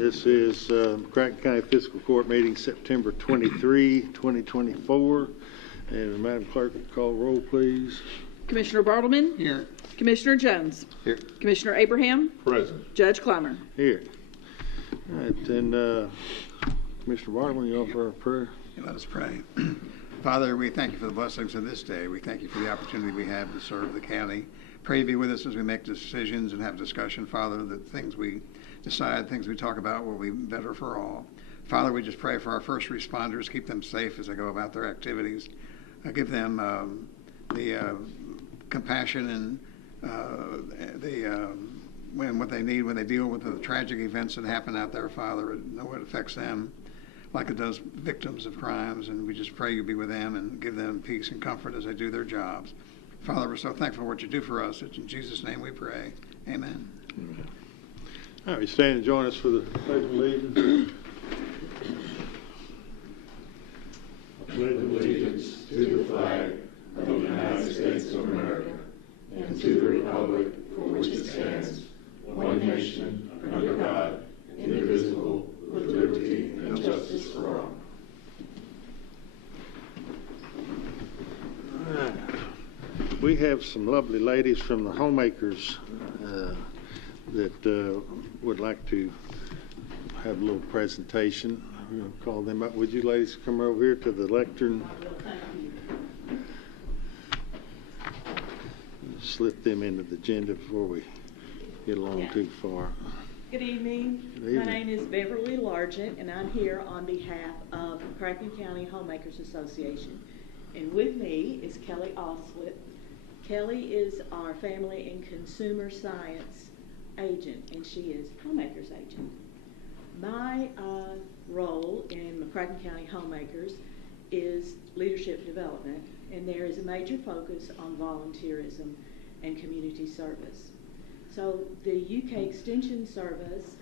This is McCracken County Fiscal Court meeting September 23, 2024. And Madam Clerk, call roll, please. Commissioner Bartleman? Here. Commissioner Jones? Here. Commissioner Abraham? Present. Judge Clymer? Here. All right, then Commissioner Bartleman, you offer a prayer? Let us pray. Father, we thank you for the blessings of this day. We thank you for the opportunity we have to serve the county. Pray be with us as we make decisions and have discussion, Father, that things we decide, things we talk about will be better for all. Father, we just pray for our first responders. Keep them safe as they go about their activities. Give them the compassion and what they need when they deal with the tragic events that happen out there, Father. Know it affects them like it does victims of crimes, and we just pray you be with them and give them peace and comfort as they do their jobs. Father, we're so thankful for what you do for us. It's in Jesus' name we pray. Amen. Amen. All right, stand and join us for the Pledge of Allegiance. I pledge allegiance to the flag of the United States of America and to the republic for which it stands, one nation, under God, indivisible, with liberty and justice for all. All right. We have some lovely ladies from the homemakers that would like to have a little presentation. I'm going to call them up. Would you ladies come over here to the lectern? Slip them into the agenda before we get along too far. Good evening. Good evening. My name is Beverly Largent, and I'm here on behalf of McCracken County Homemakers Association. And with me is Kelly Oslip. Kelly is our family and consumer science agent, and she is homemaker's agent. My role in McCracken County Homemakers is leadership development, and there is a major focus on volunteerism and community service. So the UK Extension Service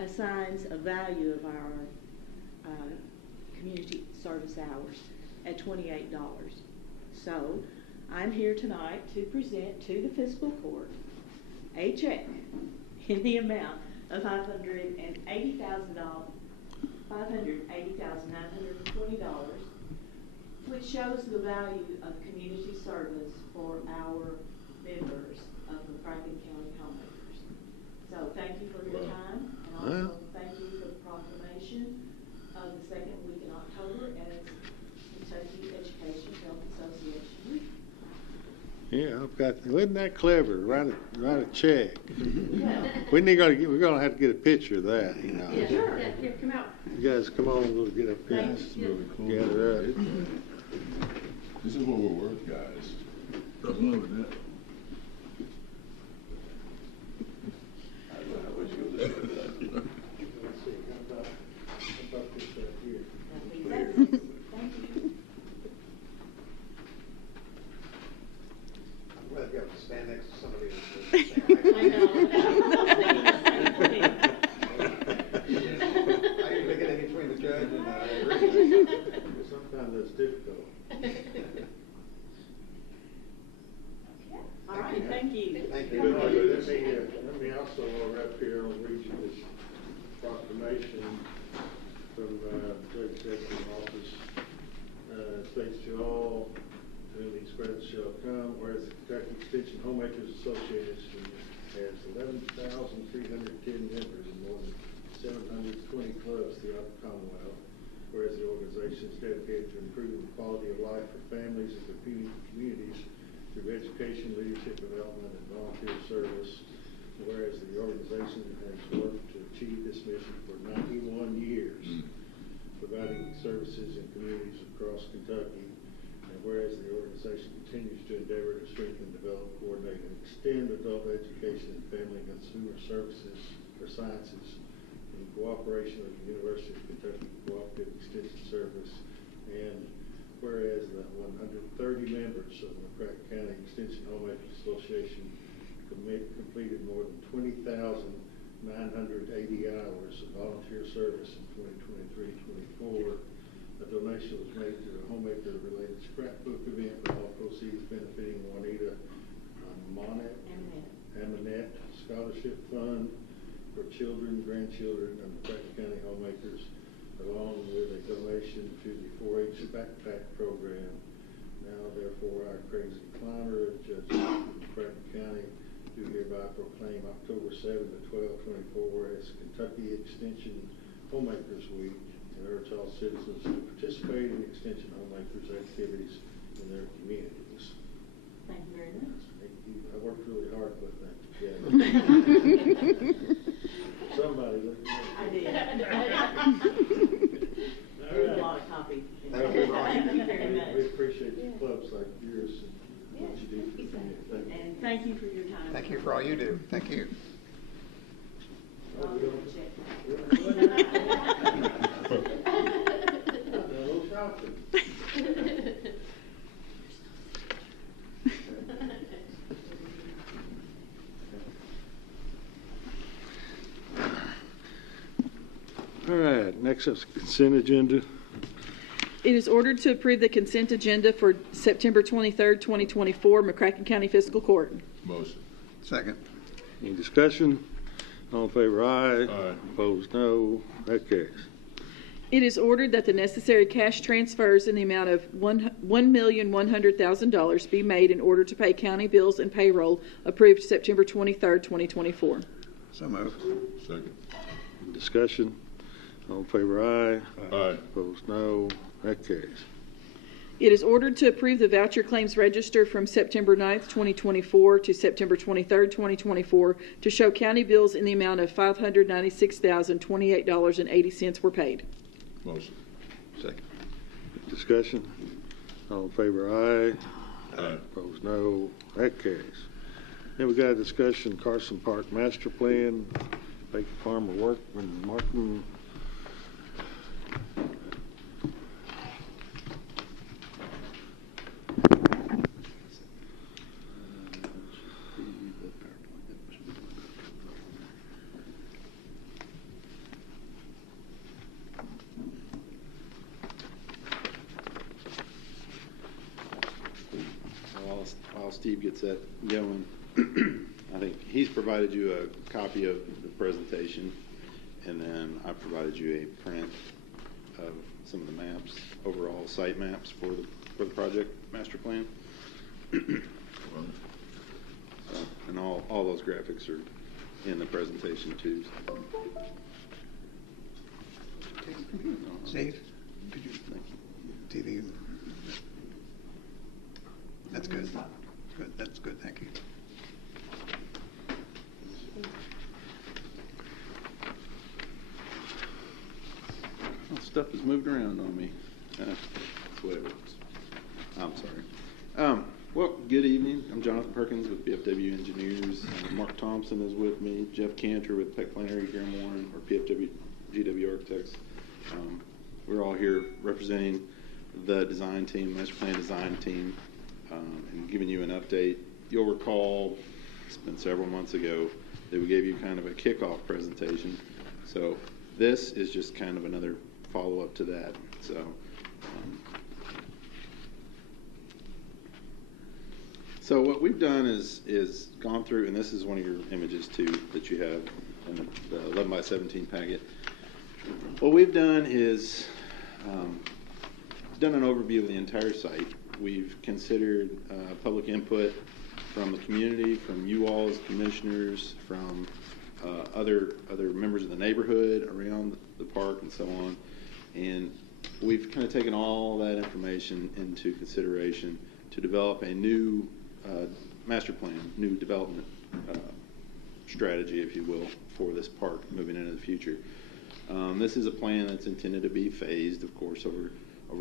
assigns a value of our community service hours at $28. So I'm here tonight to present to the Fiscal Court a check in the amount of $580,920, which shows the value of community service for our members of McCracken County Homemakers. So thank you for your time, and also thank you for the proclamation of the second week in October as Kentucky Education Health Association Week. Yeah, I've got. Isn't that clever? Write a check. Yeah. We're gonna have to get a picture of that. You know. Yeah, sure. Yeah, here, come out. You guys, come on, we'll get up here. Thanks. Gather up. This is what we're worth, guys. I love that. I wish you would listen to that. Let's see. How about this right here? Thank you. I'm glad you have to stand next to somebody I know. I usually get in between the judge and Sometimes that's difficult. All right, thank you. Thank Let me also, while we're up here, I'll read you this proclamation from the Executive Office. It states to all to whom these credits shall come, whereas the Kentucky Extension Homemakers Association has 11,310 members in more than 720 clubs throughout the Commonwealth, whereas the organization is dedicated to improving the quality of life for families and communities through education, leadership development, and volunteer service. Whereas the organization has worked to achieve this mission for 91 years, providing services in communities across Kentucky. And whereas the organization continues to endeavor to strengthen, develop, coordinate, and extend adult education and family and consumer services or sciences in cooperation with the University of Kentucky Cooperative Extension Service. And whereas the 130 members of the McCracken County Extension Homemakers Association completed more than 20,980 hours of volunteer service in 2023-24. A donation was made to a homemaker-related scrapbook event with all proceeds benefiting Juanita Amonette Scholarship Fund. for children, grandchildren of McCracken County homemakers, along with a donation to the 4-H backpack program. Now, therefore, I, Crazy Climber, Judge of McCracken County, do hereby proclaim October 7th to 12/24 as Kentucky Extension Homemakers Week, and urge all citizens to participate in Extension Homemakers activities in their communities. Thank you very much. Thank you. I worked really hard with that. Somebody look. I did. All There's right. a lot of copy. Thank you. Thank you very much. We appreciate clubs like yours and what you do for the community. Thank you. And thank you for your time. Thank you for all you do. Thank you. I'll we don't- check. A little shopping. All right, next up's consent agenda. It is ordered to approve the consent agenda for September 23rd, 2024, McCracken County Fiscal Court. Motion. Second. Any discussion? All in favor, aye. Aye. Opposed, no. That carries. It is ordered that the necessary cash transfers in the amount of $1,100,000 be made in order to pay county bills and payroll approved September 23rd, 2024. So moved. Second. Discussion? All in favor, aye. Aye. Opposed, no. That carries. It is ordered to approve the voucher claims register from September 9th, 2024 to September 23rd, 2024 to show county bills in the amount of $596,028.80 were paid. Motion. Second. Discussion? All in favor, aye. Aye. Opposed, no. That carries. Then we got a discussion, Carson Park Master Plan, Bacon Farmer Workman Markham. While Steve gets that going, I think he's provided you a copy of the presentation, and then I provided you a print of some of the maps, overall site maps for the project master plan. And all those graphics are in the presentation too. Steve, could you TV? That's good. Good. That's good. Thank you. Well, stuff is moved around on me. That's the way it works. I'm sorry. Well, good evening. I'm Jonathan Perkins with BFW Engineers. Mark Thompson is with me. Jeff Cantor with Peck Plannery here in Warren, or PFW GW Architects. We're all here representing the design team, master plan design team, and giving you an update. You'll recall, it's been several months ago, that we gave you kind of a kickoff presentation. So this is just kind of another follow-up to that. So what we've done is gone through, and this is one of your images too that you have in the 11 by 17 packet. What we've done is done an overview of the entire site. We've considered public input from the community, from you all as commissioners, from other members of the neighborhood around the park and so on. And we've kind of taken all that information into consideration to develop a new master plan, new development strategy, if you will, for this park moving into the future. This is a plan that's intended to be phased, of course, over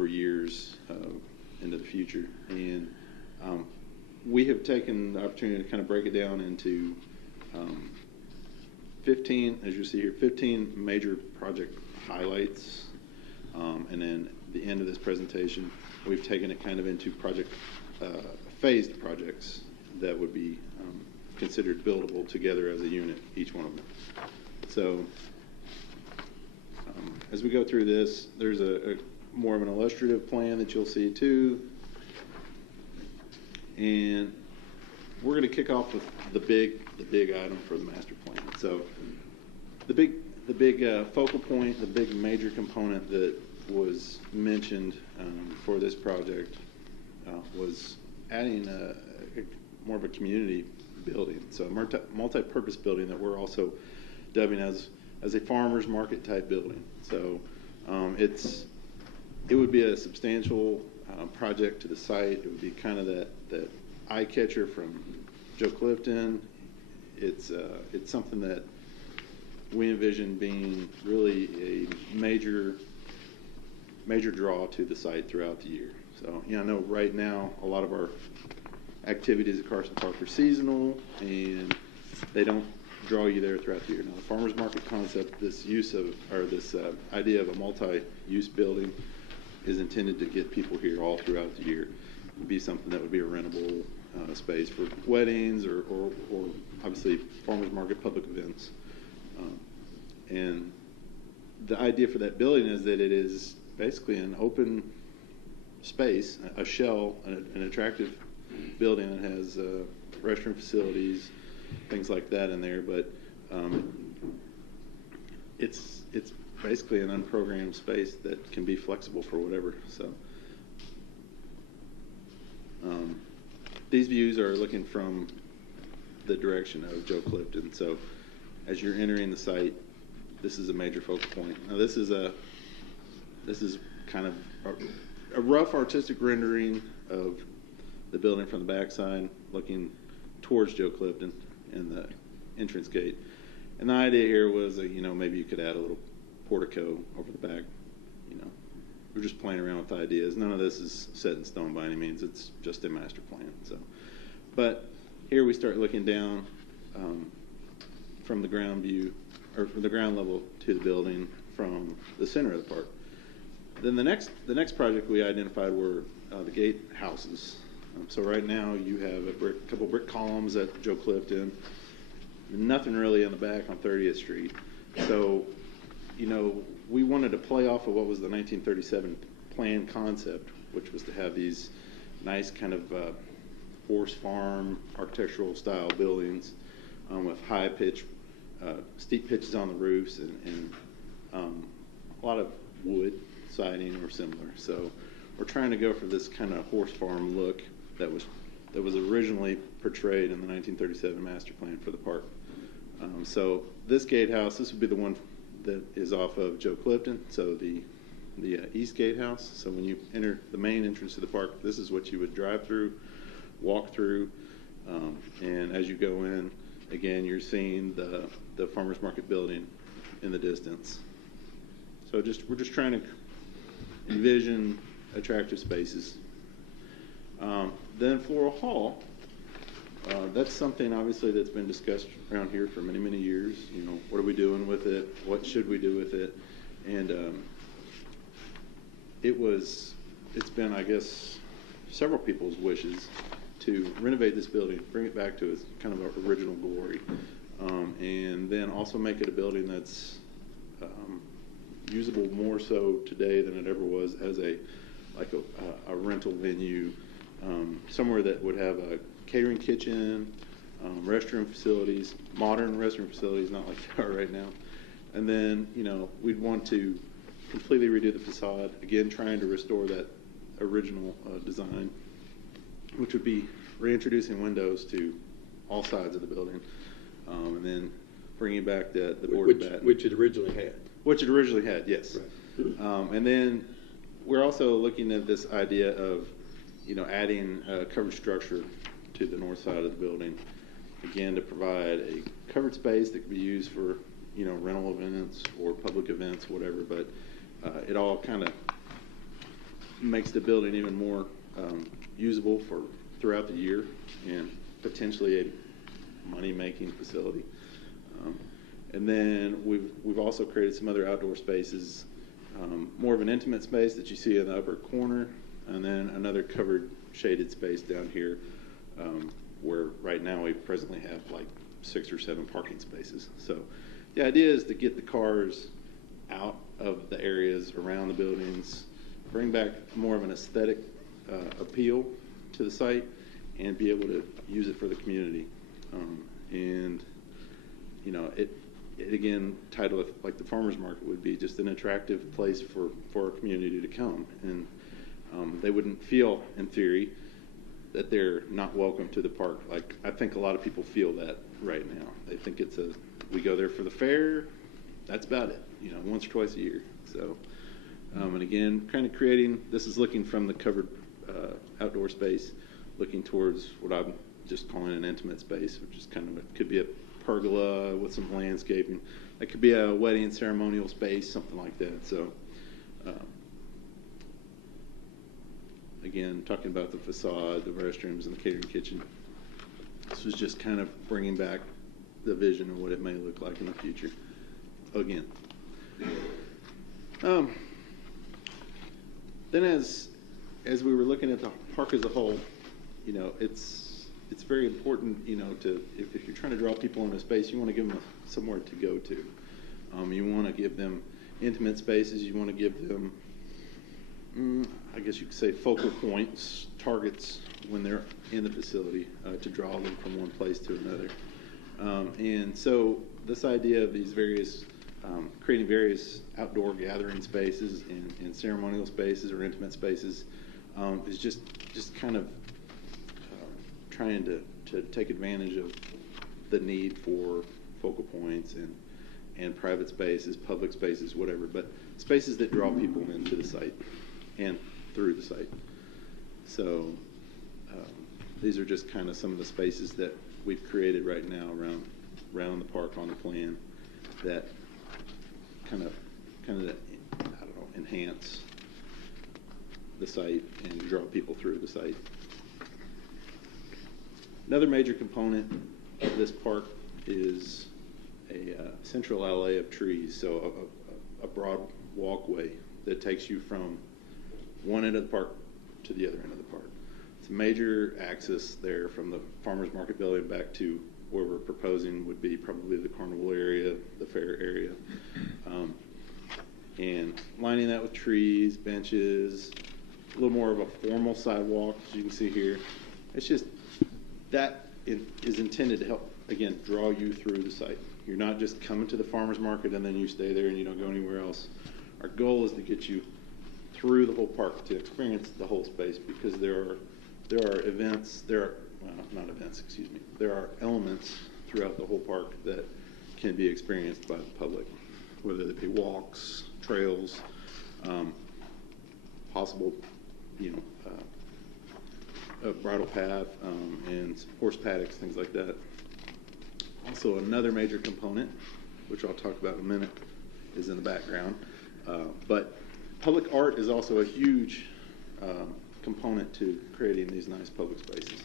years into the future. And we have taken the opportunity to kind of break it down into 15, as you see here, 15 major project highlights. And then at the end of this presentation, we've taken it kind of into phased projects that would be considered buildable together as a unit, each one of them. So as we go through this, there's a more of an illustrative plan that you'll see too. And we're going to kick off with the big item for the master plan. So The big focal point, the big major component that was mentioned for this project was adding more of a community building, so a multi-purpose building that we're also dubbing as a farmer's market type building. So it would be a substantial project to the site. It would be kind of that eye catcher from Joe Clifton. It's something that we envision being really a major draw to the site throughout the year. So, I know right now a lot of our activities at Carson Park are seasonal, and they don't draw you there throughout the year. Now, the farmers market concept, this idea of a multi-use building, is intended to get people here all throughout the year. It would be something that would be a rentable space for weddings or obviously farmers market public events. And the idea for that building is that it is basically an open space, a shell, an attractive building that has restroom facilities, things like that in there, but it's basically an unprogrammed space that can be flexible for whatever. So these views are looking from the direction of Joe Clifton. So as you're entering the site, this is a major focal point. Now this is kind of a rough artistic rendering of the building from the backside, looking towards Joe Clifton and the entrance gate. And the idea here was that, maybe you could add a little portico over the back. We're just playing around with ideas. None of this is set in stone by any means. It's just a master plan. So, but here we start looking down from the ground view, or from the ground level to the building from the center of the park. Then the next project we identified were the gate houses. So right now you have a couple brick columns at Joe Clifton, nothing really in the back on 30th Street. So, we wanted to play off of what was the 1937 plan concept, which was to have these nice kind of horse farm architectural style buildings with high pitch, steep pitches on the roofs and a lot of wood siding or similar. So we're trying to go for this kind of horse farm look that was originally portrayed in the 1937 master plan for the park. So this gatehouse, this would be the one that is off of Joe Clifton, so the east gatehouse. So when you enter the main entrance to the park, this is what you would drive through, walk through, and as you go in, again, you're seeing the farmers market building in the distance. So we're just trying to envision attractive spaces. Then Floral Hall, that's something obviously that's been discussed around here for many, many years. What are we doing with it? What should we do with it? And it's been, I guess, several people's wishes to renovate this building, bring it back to its kind of original glory, and then also make it a building that's usable more so today than it ever was as a rental venue, somewhere that would have a catering kitchen, restroom facilities, modern restroom facilities, not like they are right now. And then, we'd want to completely redo the facade, again, trying to restore that original design, which would be reintroducing windows to all sides of the building, and then bringing back the board and bat. Which it originally had. Which it originally had, yes. Right. And then we're also looking at this idea of, adding a covered structure to the north side of the building, again, to provide a covered space that could be used for, rental events or public events, whatever. But it all kind of makes the building even more usable for throughout the year and potentially a money-making facility. And then we've also created some other outdoor spaces, more of an intimate space that you see in the upper corner, and then another covered shaded space down here, where right now we presently have like 6 or 7 parking spaces. So the idea is to get the cars out of the areas around the buildings, bring back more of an aesthetic appeal to the site, and be able to use it for the community. And it again, title it like the farmer's market would be, just an attractive place for our community to come. And they wouldn't feel, in theory, that they're not welcome to the park. Like, I think a lot of people feel that right now. They think we go there for the fair, that's about it, once or twice a year. So, and again, kind of creating, this is looking from the covered outdoor space, looking towards what I'm just calling an intimate space, which is kind of, it could be a pergola with some landscaping. It could be a wedding and ceremonial space, something like that. So, again, talking about the facade, the restrooms, and the catering kitchen. This was just kind of bringing back the vision of what it may look like in the future. Again. Then as we were looking at the park as a whole, it's very important, to if you're trying to draw people into a space, you want to give them somewhere to go to. You want to give them intimate spaces. You want to give them, I guess you could say, focal points, targets when they're in the facility to draw them from one place to another. And so this idea of these various, creating various outdoor gathering spaces and ceremonial spaces or intimate spaces is just kind of trying to take advantage of the need for focal points and private spaces, public spaces, whatever, but spaces that draw people into the site and through the site. So these are just kind of some of the spaces that we've created right now around the park on the plan that kind of I don't know, enhance the site and draw people through the site. Another major component of this park is a central alley of trees, so a broad walkway that takes you from one end of the park to the other end of the park. It's a major access there from the farmers market building back to where we're proposing would be probably the carnival area, the fair area. And lining that with trees, benches, a little more of a formal sidewalk, as you can see here. It's just, that is intended to help, again, draw you through the site. You're not just coming to the farmer's market and then you stay there and you don't go anywhere else. Our goal is to get you through the whole park to experience the whole space, because there are events, there are elements throughout the whole park that can be experienced by the public, whether it be walks, trails, possible, a bridle path, and horse paddocks, things like that. Also, another major component, which I'll talk about in a minute, is in the background. But public art is also a huge component to creating these nice public spaces.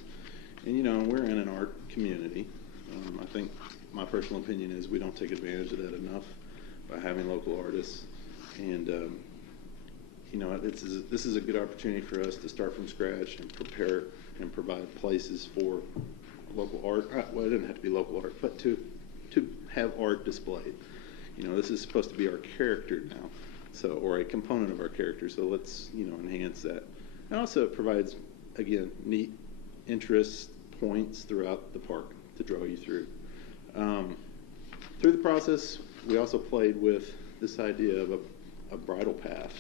And we're in an art community. I think my personal opinion is we don't take advantage of that enough by having local artists. And this is a good opportunity for us to start from scratch and prepare and provide places for local art. Well, it doesn't have to be local art, but to have art displayed. This is supposed to be our character now, or a component of our character. So let's enhance that. And also it provides, again, neat interest points throughout the park to draw you through. Through the process, we also played with this idea of a bridle path.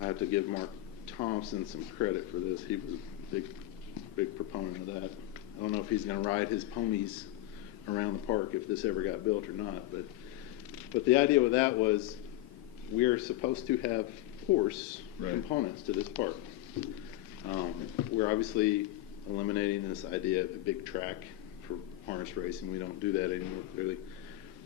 I have to give Mark Thompson some credit for this. He was a big proponent of that. I don't know if he's going to ride his ponies around the park if this ever got built or not, but the idea with that was we're supposed to have horse components to this park. We're obviously eliminating this idea of a big track for harness racing. We don't do that anymore, clearly.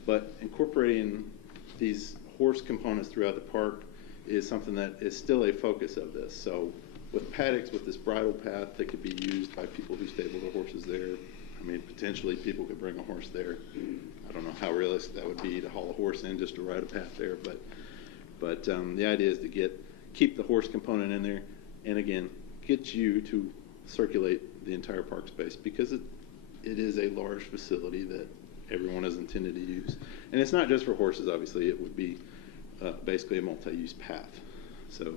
But incorporating these horse components throughout the park is something that is still a focus of this. So with paddocks, with this bridle path that could be used by people who stable their horses there, potentially people could bring a horse there. I don't know how realistic that would be to haul a horse in just to ride a path there, but the idea is to keep the horse component in there, and again, get you to circulate the entire park space, because it is a large facility that everyone is intended to use. And it's not just for horses, obviously. It would be basically a multi-use path. So,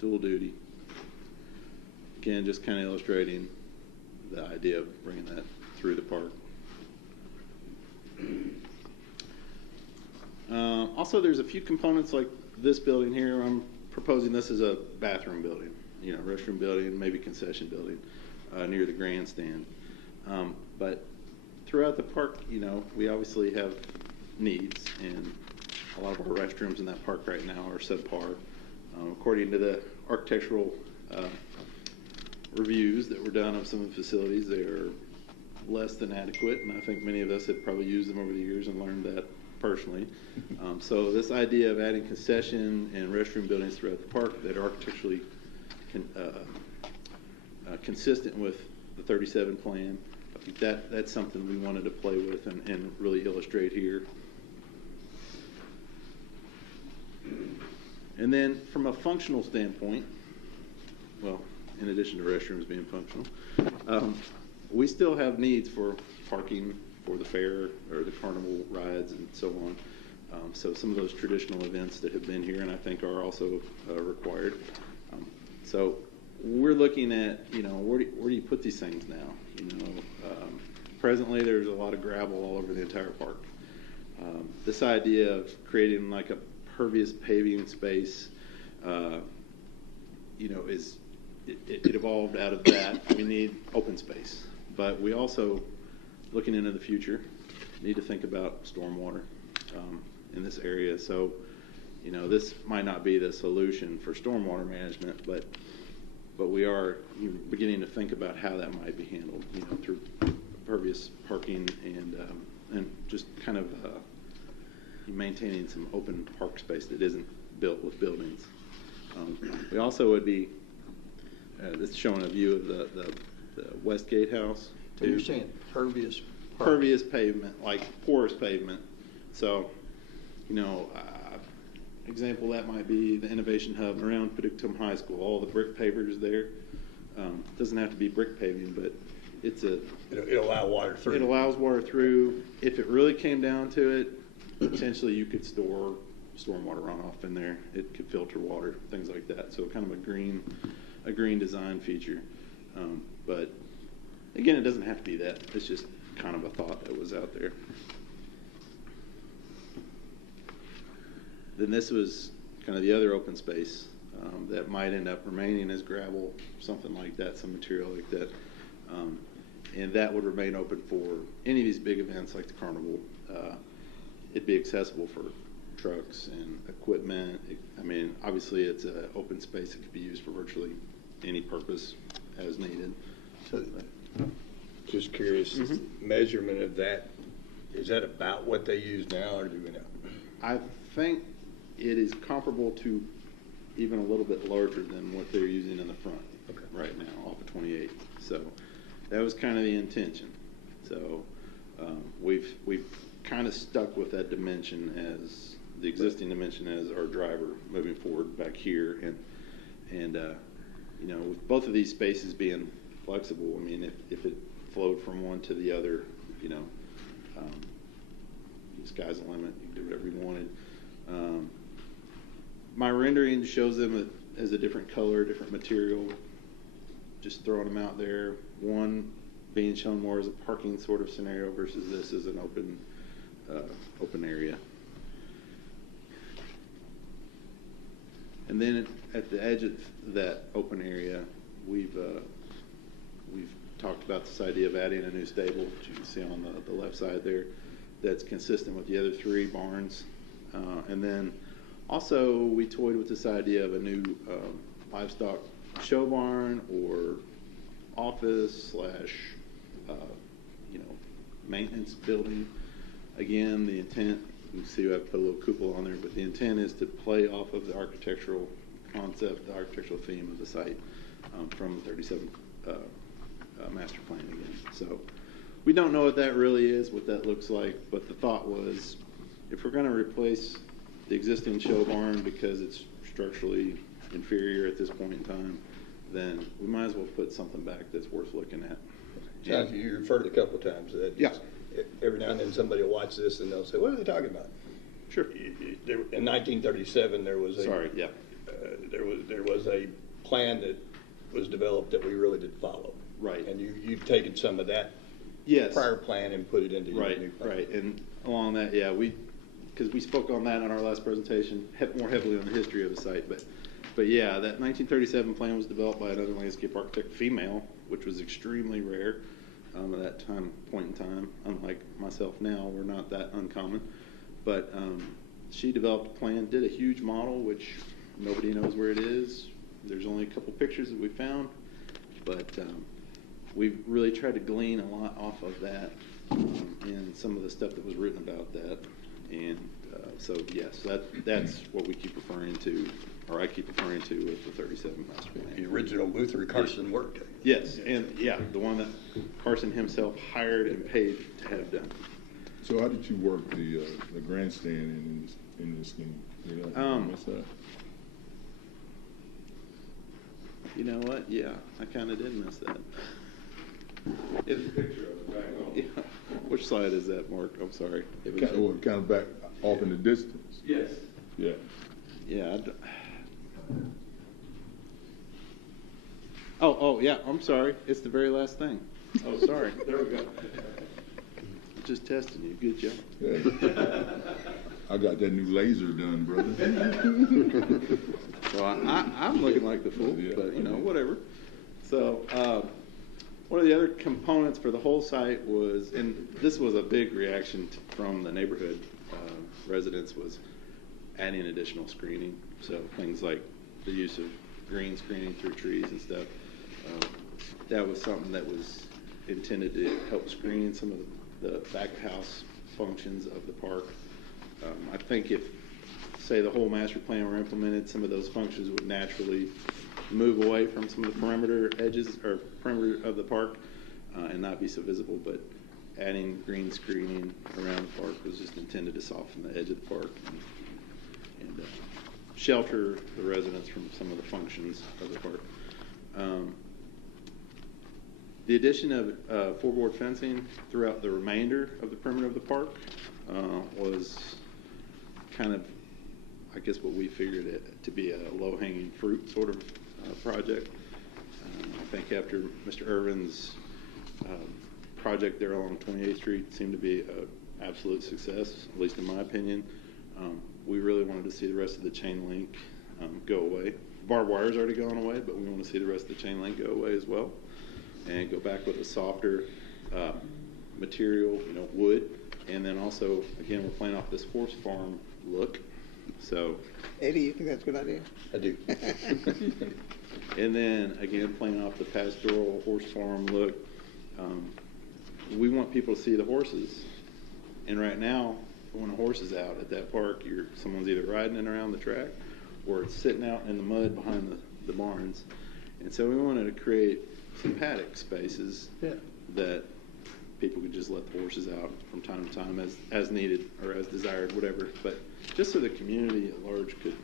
dual duty. Again, just kind of illustrating the idea of bringing that through the park. Also, there's a few components like this building here. I'm proposing this as a bathroom building, restroom building, maybe concession building near the grandstand. But throughout the park, we obviously have needs, and a lot of our restrooms in that park right now are subpar. According to the architectural reviews that were done of some of the facilities, they are less than adequate, and I think many of us have probably used them over the years and learned that personally. So this idea of adding concession and restroom buildings throughout the park that are architecturally consistent with the 37 plan, I think that's something we wanted to play with and really illustrate here. And then from a functional standpoint, well, in addition to restrooms being functional, we still have needs for parking for the fair or the carnival rides and so on. So some of those traditional events that have been here and I think are also required. So we're looking at, where do you put these things now? Presently there's a lot of gravel all over the entire park. This idea of creating like a pervious paving space, it evolved out of that. We need open space, but we also, looking into the future, need to think about stormwater in this area. So, this might not be the solution for stormwater management, but we are beginning to think about how that might be handled, through pervious parking and just kind of maintaining some open park space that isn't built with buildings. We also would be, this is showing a view of the West Gatehouse. So you're saying pervious park? Pervious pavement, like porous pavement. So, example that might be the Innovation Hub around Paducah High School. All the brick pavers there. Doesn't have to be brick paving, but It'll allow water through. It allows water through. If it really came down to it, potentially you could store stormwater runoff in there. It could filter water, things like that. So kind of a green design feature. But again, it doesn't have to be that. It's just kind of a thought that was out there. Then this was kind of the other open space that might end up remaining as gravel, something like that, some material like that. And that would remain open for any of these big events like the carnival. It'd be accessible for trucks and equipment. Obviously it's an open space that could be used for virtually any purpose as needed. So, just curious, measurement of that, is that about what they use now, or do we know? I think it is comparable to even a little bit larger than what they're using in the front right now off of 28. So that was kind of the intention. So we've kind of stuck with that dimension as the existing dimension as our driver moving forward back here, and with both of these spaces being flexible, if it flowed from one to the other, the sky's the limit. You can do whatever you wanted. My rendering shows them as a different color, different material. Just throwing them out there. One being shown more as a parking sort of scenario versus this as an open area. And then at the edge of that open area, we've talked about this idea of adding a new stable, which you can see on the left side there, that's consistent with the other three barns. And then also we toyed with this idea of a new livestock show barn or office / maintenance building. Again, the intent, you can see I've put a little cupola on there, but the intent is to play off of the architectural concept, the architectural theme of the site from the 37 master plan again. So we don't know what that really is, what that looks like, but the thought was if we're going to replace the existing show barn because it's structurally inferior at this point in time, then we might as well put something back that's worth looking at. John, you referred to it a couple of times. Yeah. Every now and then somebody will watch this and they'll say, what are they talking about? Sure. In 1937, there was there was a plan that was developed that we really didn't follow. Right. And you've taken some of that Yes. prior plan and put it into your new plan. Right. And along that, yeah, we because we spoke on that in our last presentation, more heavily on the history of the site. But yeah, that 1937 plan was developed by another landscape architect, female, which was extremely rare at that point in time. Unlike myself now, we're not that uncommon. But she developed a plan, did a huge model, which nobody knows where it is. There's only a couple pictures that we found, but we've really tried to glean a lot off of that and some of the stuff that was written about that. And so, yes, that's what we keep referring to, or I keep referring to with the 37 master plan. The original Luther Carson work. Yes, and yeah, the one that Carson himself hired and paid to have done. So how did you work the grandstand in this scheme? Did I miss that? You know what? Yeah, I kind of did miss that. It's a picture of it back on. Yeah. Which slide is that, Mark? I'm sorry. It was Kind of back off in the distance. yes. Yeah. Yeah. Oh, yeah. I'm sorry. It's the very last thing. Oh, sorry. There we go. Just testing you. Good job. Yeah. I got that new laser done, brother. So I'm looking like the fool, Yeah. but whatever. So one of the other components for the whole site was, and this was a big reaction from the neighborhood residents, was adding additional screening. So things like the use of green screening through trees and stuff. That was something that was intended to help screen some of the back of house functions of the park. I think if, say, the whole master plan were implemented, some of those functions would naturally move away from some of the perimeter edges or perimeter of the park and not be so visible. But adding green screening around the park was just intended to soften the edge of the park and shelter the residents from some of the functions of the park. The addition of four-board fencing throughout the remainder of the perimeter of the park was kind of, I guess, what we figured it to be a low-hanging fruit sort of project. I think after Mr. Irvin's project there along 28th Street seemed to be an absolute success, at least in my opinion. We really wanted to see the rest of the chain link go away. Barbed wire's already gone away, but we want to see the rest of the chain link go away as well, and go back with a softer material, wood. And then also, again, we're playing off this horse farm look. So, Eddie, you think that's a good idea? I do. and then again, playing off the pastoral horse farm look. We want people to see the horses. And right now, when a horse is out at that park, someone's either riding it around the track or it's sitting out in the mud behind the barns. And so we wanted to create some paddock spaces that people could just let the horses out from time to time as needed or as desired, whatever. But just so the community at large could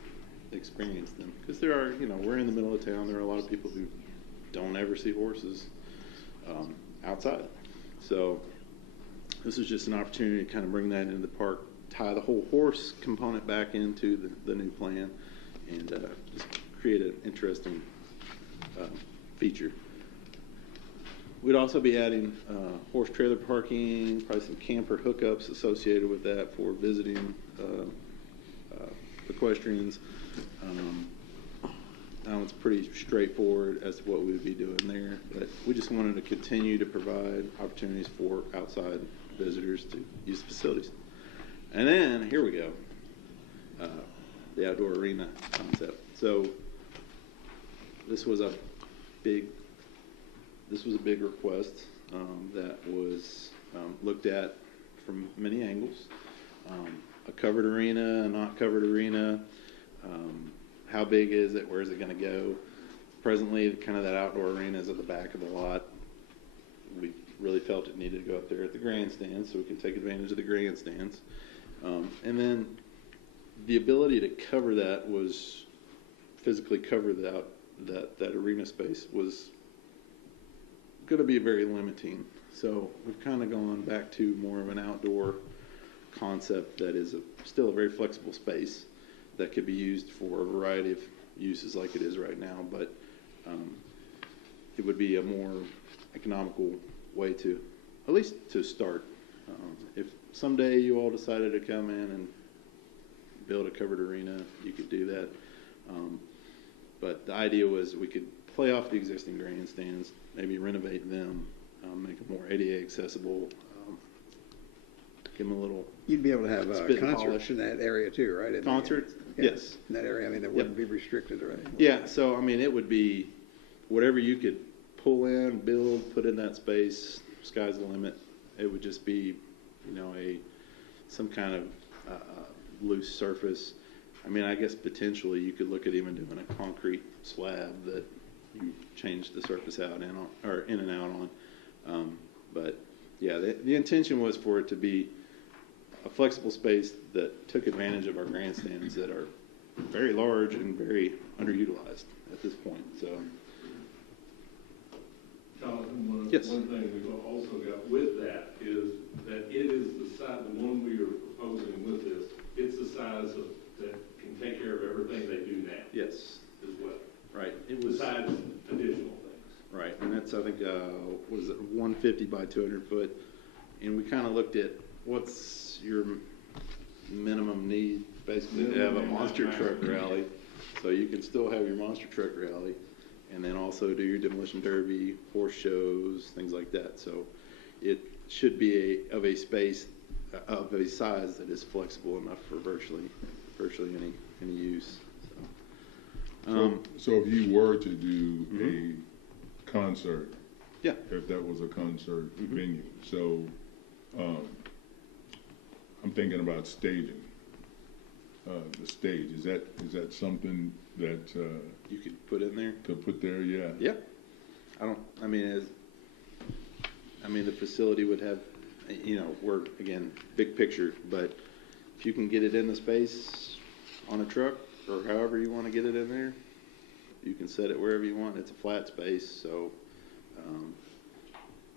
experience them. Because there are, we're in the middle of town. There are a lot of people who don't ever see horses outside. So this is just an opportunity to kind of bring that into the park, tie the whole horse component back into the new plan, and just create an interesting feature. We'd also be adding horse trailer parking, probably some camper hookups associated with that for visiting equestrians. Now it's pretty straightforward as to what we would be doing there, but we just wanted to continue to provide opportunities for outside visitors to use the facilities. And then, here we go, the outdoor arena concept. So this was a big request that was looked at from many angles. A covered arena, a not covered arena, how big is it, where is it going to go? Presently, kind of that outdoor arena is at the back of the lot. We really felt it needed to go up there at the grandstand so we could take advantage of the grandstands. And then the ability to cover that was, physically cover that arena space was going to be very limiting. So we've kind of gone back to more of an outdoor concept that is still a very flexible space that could be used for a variety of uses like it is right now, but it would be a more economical way to, at least to start. If someday you all decided to come in and build a covered arena, you could do that. But the idea was we could play off the existing grandstands, maybe renovate them, make them more ADA accessible, give them a little You'd be able to have spit and concerts polish. in that area too, right? In the- Concert? yeah, Yes. In that area, I mean, that wouldn't be restricted or anything. Yeah, so I mean, it would be whatever you could pull in, build, put in that space, sky's the limit. It would just be, you know, some kind of loose surface. I mean, I guess potentially you could look at even doing a concrete slab that you change the surface out in and out on. But yeah, the intention was for it to be a flexible space that took advantage of our grandstands that are very large and very underutilized at this point. So, Jonathan, yes. One thing we've also got with that is that it is the size, the one we are proposing with this, it's the size that can take care of everything they do now. Yes. As well. Right. It was Besides additional things. right, and that's I think what is it, 150 by 200 foot, and we kind of looked at what's your minimum need basically to have a monster truck rally, so you can still have your monster truck rally, and then also do your demolition derby, horse shows, things like that. So it should be of a space of a size that is flexible enough for virtually any use. So if you were to do a concert, Yeah. if that was a concert venue, so I'm thinking about staging. The stage, is that something that You could put in there. to put there? Yeah. Yeah. I mean, the facility would have, you know, we're, again, big picture, but if you can get it in the space on a truck or however you want to get it in there, you can set it wherever you want. It's a flat space, so,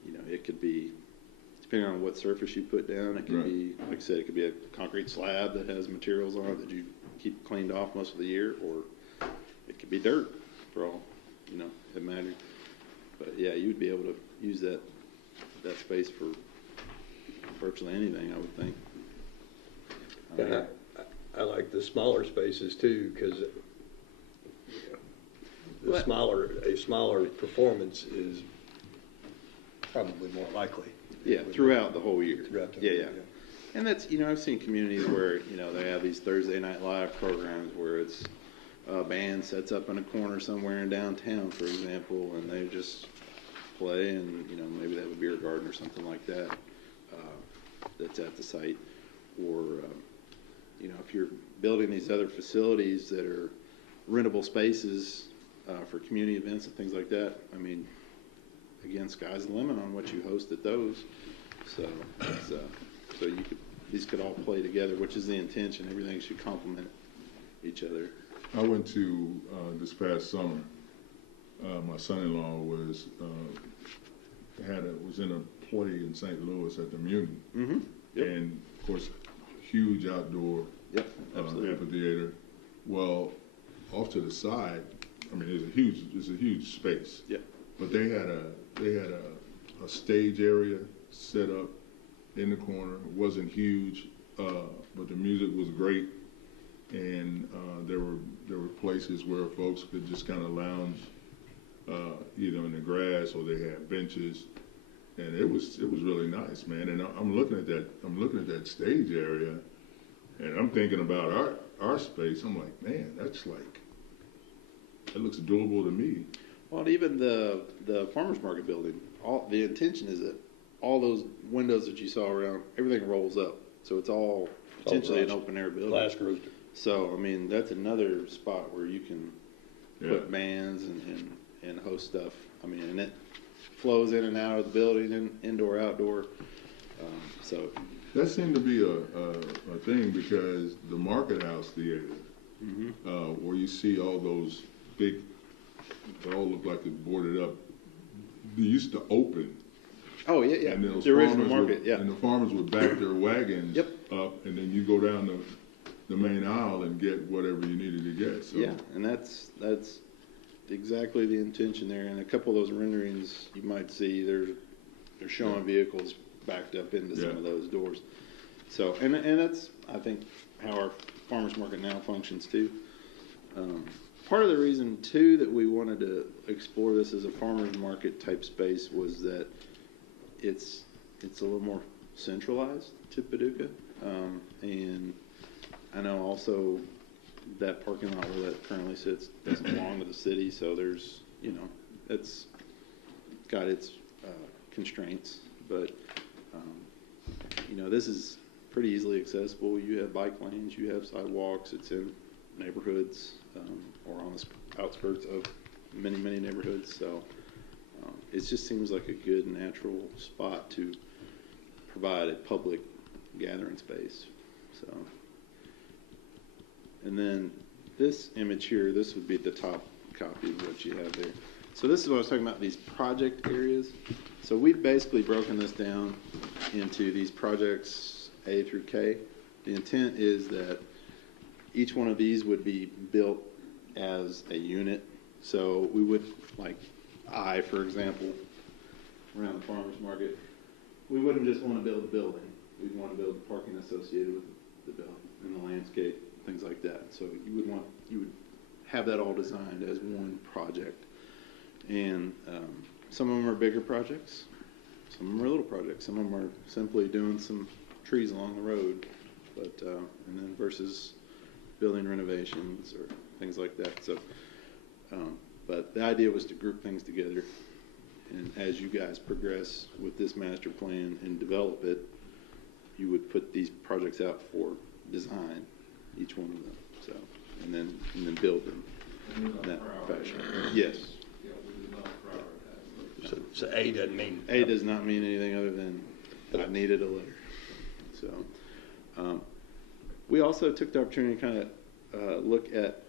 you know, it could be, depending on what surface you put down, it could Right. be, like I said, it could be a concrete slab that has materials on it that you keep cleaned off most of the year, or it could be dirt for all, you know, it matters. But yeah, you would be able to use that space for virtually anything, I would think. Yeah, I like the smaller spaces too, because a smaller performance is probably more likely. Yeah, throughout the whole year. Throughout the Yeah, whole yeah. year, And that's, you know, I've seen communities where, you know, they have these Thursday Night Live programs where it's a band sets up in a corner somewhere in downtown, for example, and they just play, and, you know, maybe they have a beer garden or something like that that's at the site. Or, you know, if you're building these other facilities that are rentable spaces for community events and things like that, I mean, again, sky's the limit on what you host at those. So, so these could all play together, which is the intention. Everything should complement each other. I went to this past summer. My son-in-law was in a play in St. Louis at the Muni, Yep. and of course, huge outdoor Yep, absolutely. amphitheater. Well, off to the side, I mean, it's a huge space. Yeah. But they had a stage area set up in the corner. It wasn't huge, but the music was great, and there were places where folks could just kind of lounge, either in the grass or they had benches, and it was really nice, man. And I'm looking at that stage area, and I'm thinking about our space. I'm like, man, that looks doable to me. Well, even the farmers market building, the intention is that all those windows that you saw around, everything rolls up, so it's all potentially an open air building. Glass rooster. So, I mean, that's another spot where you can Yeah. put bands and host stuff. I mean, and it flows in and out of the building, indoor, outdoor. So, That seemed to be a thing because the Market House Theater, where you see all those big, they all look like they're boarded up, they used to open. oh yeah, yeah, And those the original farmers market, yeah. And the farmers would back their wagons Yep. up, and then you go down the main aisle and get whatever you needed to get. So Yeah, and that's exactly the intention there. And a couple of those renderings you might see, they're showing vehicles backed up into some Yeah. of those doors. So, and that's, I think, how our farmers market now functions too. Part of the reason too that we wanted to explore this as a farmers market type space was that it's a little more centralized to Paducah, and I know also that parking lot where that currently sits doesn't belong to the city, so there's, it's got its constraints, but this is pretty easily accessible. You have bike lanes, you have sidewalks, it's in neighborhoods, or on the outskirts of many neighborhoods, so it just seems like a good natural spot to provide a public gathering space. So, and then this image here, this would be the top copy of what you have there. So this is what I was talking about, these project areas. So we've basically broken this down into these projects A through K. The intent is that each one of these would be built as a unit. So we would, like for example, around the farmers market, we wouldn't just want to build a building. We'd want to build the parking associated with the building and the landscape, things like that. So you would have that all designed as one project. And some of them are bigger projects, some of them are little projects, some of them are simply doing some trees along the road, but and then versus building renovations or things like that. So, but the idea was to group things together, and as you guys progress with this master plan and develop it, you would put these projects out for design, each one of them. So, and then build them in that fashion. Yes. So A doesn't mean. A does not mean anything other than I needed a letter. So, we also took the opportunity to kind of look at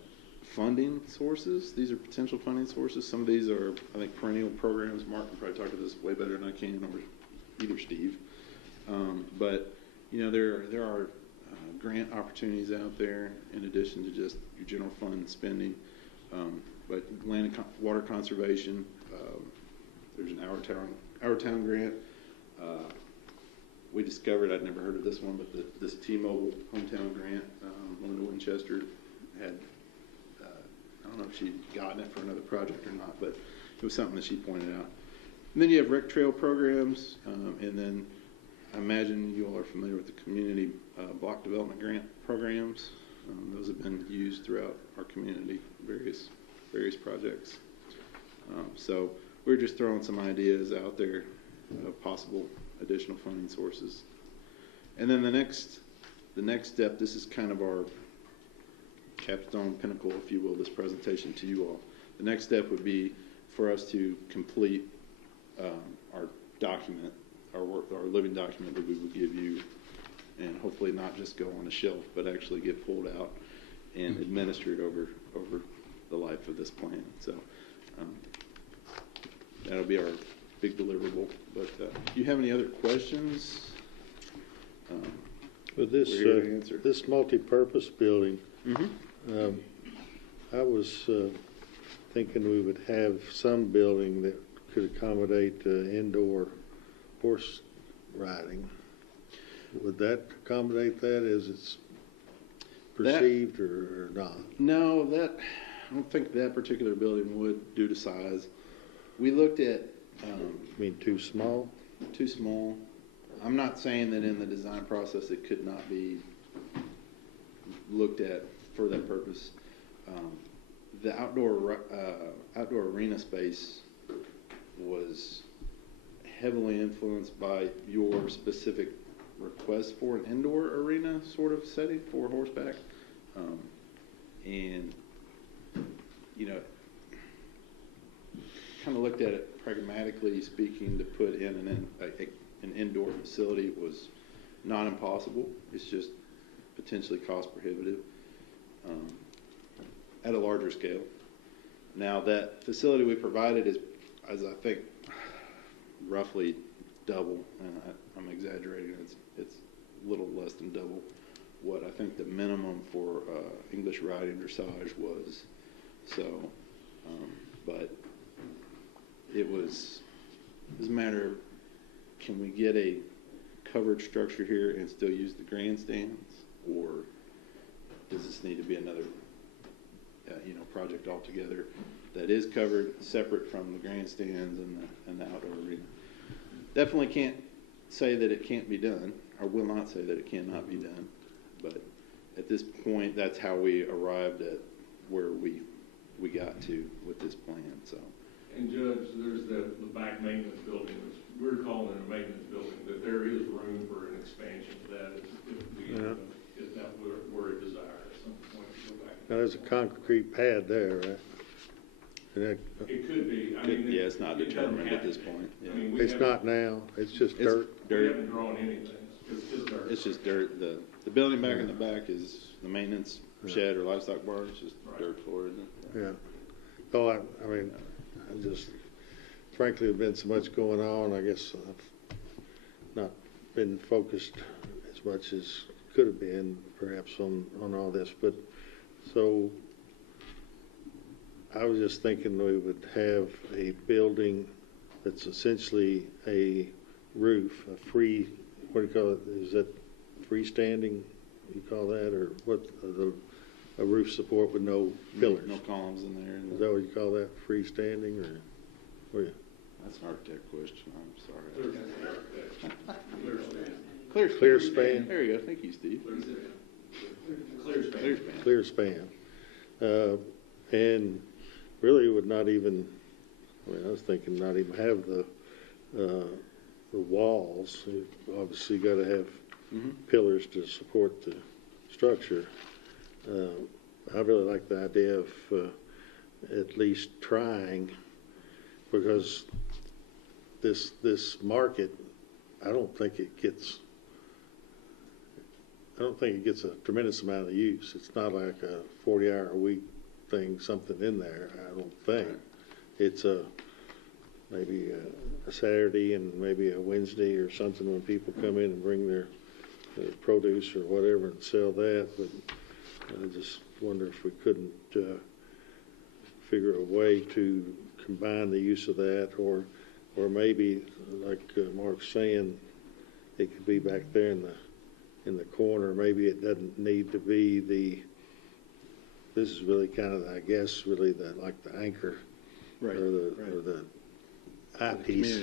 funding sources. These are potential funding sources. Some of these are, I think, perennial programs. Mark can probably talk to this way better than I can, or either Steve. But there are grant opportunities out there in addition to just your general fund spending. But land and water conservation. There's an Our Town grant. We discovered, I'd never heard of this one, but this T-Mobile hometown grant, Linda Winchester had, I don't know if she'd gotten it for another project or not, but it was something that she pointed out. And then you have rec trail programs, and then I imagine you all are familiar with the community block development grant programs. Those have been used throughout our community, various projects. So we're just throwing some ideas out there of possible additional funding sources. And then the next step, this is kind of our capstone pinnacle, if you will, this presentation to you all. The next step would be for us to complete our document, our living document that we would give you, and hopefully not just go on a shelf, but actually get pulled out and administered over the life of this plan. So that'll be our big deliverable. But do you have any other questions? With this multi-purpose building, I was thinking we would have some building that could accommodate indoor horse riding. Would that accommodate that as it's perceived or not? No, I don't think that particular building would, due to size. We looked at. Too small? Too small. I'm not saying that in the design process it could not be looked at for that purpose. The outdoor arena space was heavily influenced by your specific request for an indoor arena sort of setting for horseback, and kind of looked at it pragmatically speaking. To put in an indoor facility was not impossible. It's just potentially cost prohibitive at a larger scale. Now that facility we provided is, as I think, roughly double, and I'm exaggerating, it's a little less than double what I think the minimum for English riding dressage was. So, but it was a matter of, can we get a covered structure here and still use the grandstands, or does this need to be another, project altogether that is covered separate from the grandstands and the outdoor arena? Definitely can't say that it can't be done, or will not say that it cannot be done, but at this point, that's how we arrived at where we got to with this plan. So. And Judge, there's the back maintenance building, which we're calling it a maintenance building, that there is room for an expansion to that if that were a desire at some point to go back. Now, there's a concrete pad there, right? It could be. I mean, it's not determined at this point. Yeah. I mean, It's not now, it's just dirt. We haven't drawn anything. It's just dirt. It's just dirt. The building back in the back is the maintenance shed or livestock barn. It's just dirt floor, isn't it? Yeah. Oh, I mean, I just, frankly, there's been so much going on, I guess I've not been focused as much as could have been, perhaps, on all this. But, so, I was just thinking we would have a building that's essentially a roof, a free, what do you call it? Is that freestanding, you call that, or what, a roof support with no pillars? No columns in there. Is that what you call that, freestanding, or what? That's an architect question. I'm sorry. Clear span. There you go. Thank you, Steve. Clear span. And really would not even, I was thinking not even have the walls. You obviously got to have pillars to support the structure. I really like the idea of at least trying, because this market, I don't think it gets a tremendous amount of use. It's not like a 40-hour-a-week thing, something in there, I don't think. It's maybe a Saturday and maybe a Wednesday or something when people come in and bring their produce or whatever and sell that. But I just wonder if we couldn't figure a way to combine the use of that, or maybe, like Mark's saying, it could be back there in the corner. Maybe it doesn't need to be this is really kind of, I guess, really the anchor, Right. or the eyepiece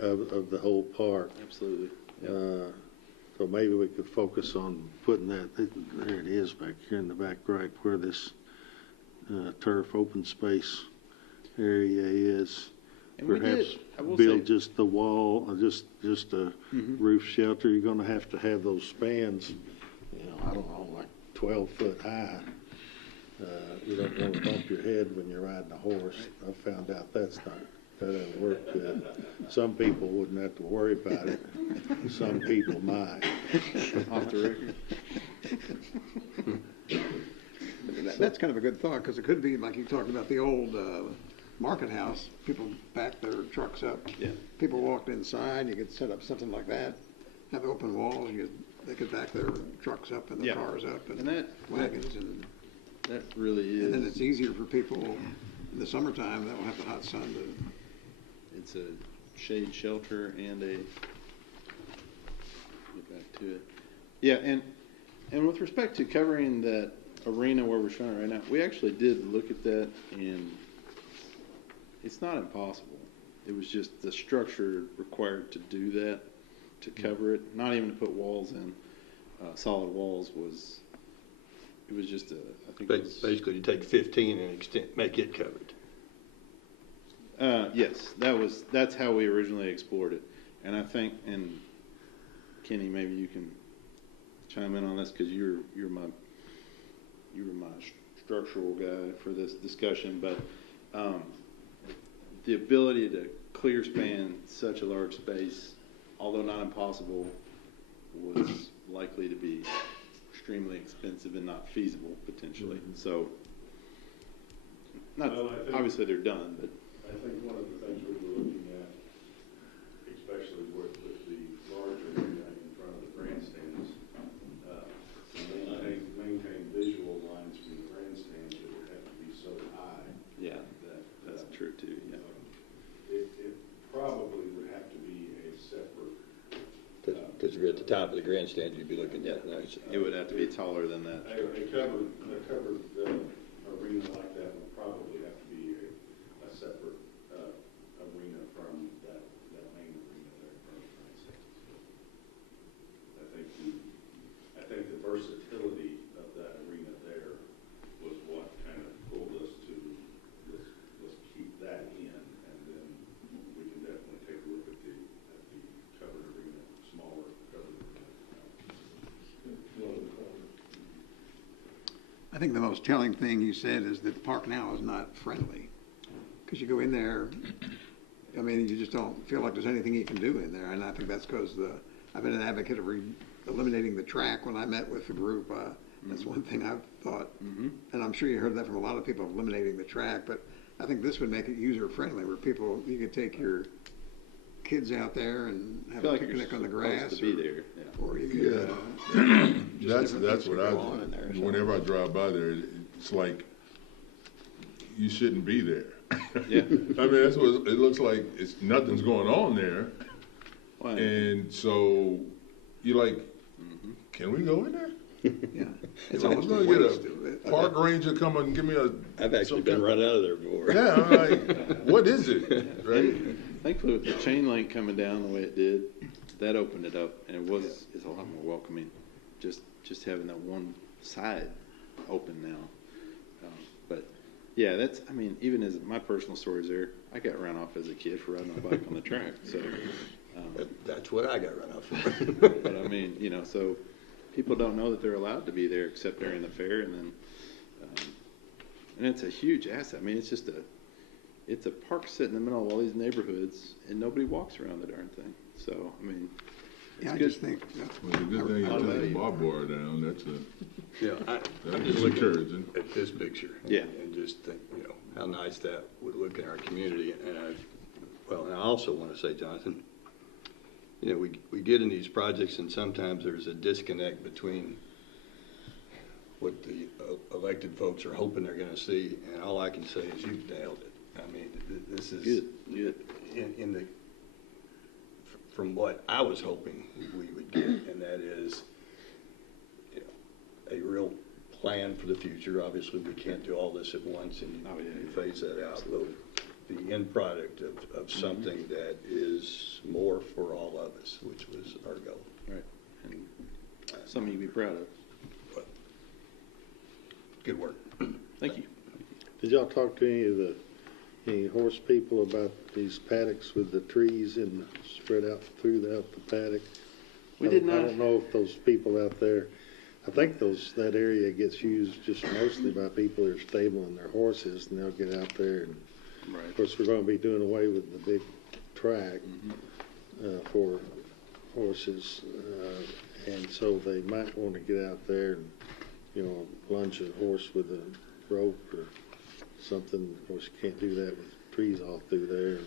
of the whole park. Absolutely. Yep. So maybe we could focus on putting that, there it is back here in the back right where this turf open space area is. And we Perhaps did, I will build say, just the wall, just a roof shelter. You're going to have those spans, I don't know, like 12 foot high. You don't want to bump your head when you're riding a horse. I found out that doesn't work good. Some people wouldn't have to worry about it. Some people might. Off the record. That's kind of a good thought, because it could be like you talked about the old market house. People back their trucks up. Yeah. People walked inside. You could set up something like that. Have open walls. They could back their trucks up and their cars up and wagons. That really is. And then it's easier for people in the summertime that will have the hot sun to. It's a shade shelter and a, get back to it. Yeah, and with respect to covering that arena where we're showing it right now, we actually did look at that, and it's not impossible. It was just the structure required to do that, to cover it, not even to put walls in, solid walls was. It was just I think it was, basically you take 15 and make it covered. Yes, that's how we originally explored it. And I think, and Kenny, maybe you can chime in on this, because you were my structural guy for this discussion, but the ability to clear span such a large space, although not impossible, was likely to be extremely expensive and not feasible potentially. So, obviously they're done, but I think one of the things we were looking at, especially with the larger arena in front of the grandstands, to maintain visual lines from the grandstands, it would have to be so high. Yeah, that's true too. Yeah. It probably would have to be a separate. To because you're at the top of the grandstand, you'd be looking at it. It would have to be taller than that. A covered arena like that would probably have to be a separate arena from that main arena there in front of the I think the versatility of that arena there was what kind of pulled us to let's keep that in, and then we can definitely take a look at the covered arena, smaller covered arena. I think the most telling thing you said is that the park now is not friendly. Because you go in there, I mean, you just don't feel like there's anything you can do in there. And I think that's because I've been an advocate of eliminating the track when I met with the group. That's one thing I've thought. And I'm sure you heard that from a lot of people, eliminating the track. But I think this would make it user-friendly, where you could take your kids out there and have a picnic on the grass. To be there. Yeah. Or you could, That's what whenever I drive by there, it's like you shouldn't be there. Yeah. I mean, that's what it looks like. Nothing's going on there. Well, And so you're like, can we go in there? yeah. It's I'm almost going a to waste get of it. a park ranger come and give me I've actually been run out of there before. Yeah, I'm like, what is it? Right? thankfully, with the chain link coming down the way it did, that opened it up, and it's a lot more welcoming. Just having that one side open now. But yeah, even as my personal stories there, I got run off as a kid for riding a bike on the track. So That's what I got run off for. but I mean, so people don't know that they're allowed to be there except during the fair, and then and it's a huge asset. I mean, it's a park set in the middle of all these neighborhoods, and nobody walks around the darn thing. So I mean, it's I good. just think, Well, the good thing you took the barbed wire down. That's I'm just encouraging. looking at this picture. Yeah. And just think, how nice that would look in our community. And I also want to say, Jonathan, we get in these projects and sometimes there's a disconnect between what the elected folks are hoping they're going to see. And all I can say is you've nailed it. I mean, this is Good. from what I was hoping we would get, and that is a real plan for the future. Obviously, we can't do all this at once, and you phase that out. But the end product of something that is more for all of us, which was our goal. Right. And something you'd be proud of. But good work. Thank you. Did y'all talk to any horse people about these paddocks with the trees and spread out throughout the paddock? We did not. I don't know if those people out there, I think that area gets used just mostly by people that are stabling their horses, and they'll get out there. And Right. of course, we're going to be doing away with the big track for horses, and so they might want to get out there and, lunge a horse with a rope or something. Of course, you can't do that with trees all through there.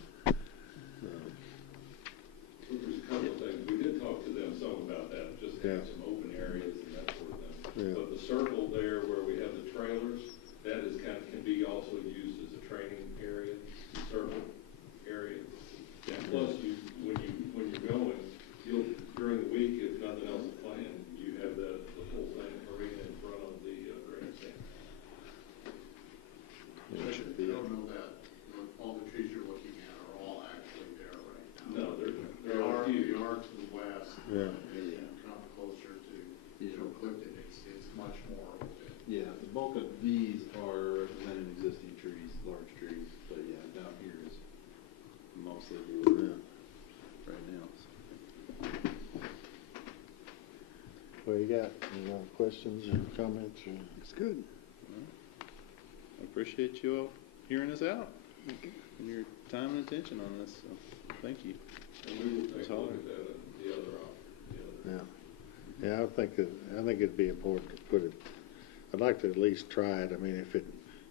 There's a couple of things. We did talk to them some about that, just to have some open areas and that sort of thing. Yeah. But the circle there where we have the trailers, that is can be also used as a training area, circle area. And plus, when you're going, during the week, if nothing else is planned, you have the whole thing arena in front of the grandstand. I don't know that all the trees you're looking at are all actually there right now. No, there are a few. They are to the west. Yeah. As you come closer to Clifton, it's much more open. Yeah, the bulk of these are representing existing trees, large trees, but yeah, down here is mostly right now. Well, you got any other questions or comments? it's good. I appreciate you all hearing us out and your time and attention on this. So, thank you. And we will take a look at the other. Yeah, I think it'd be important to put it. I'd like to at least try it. I mean,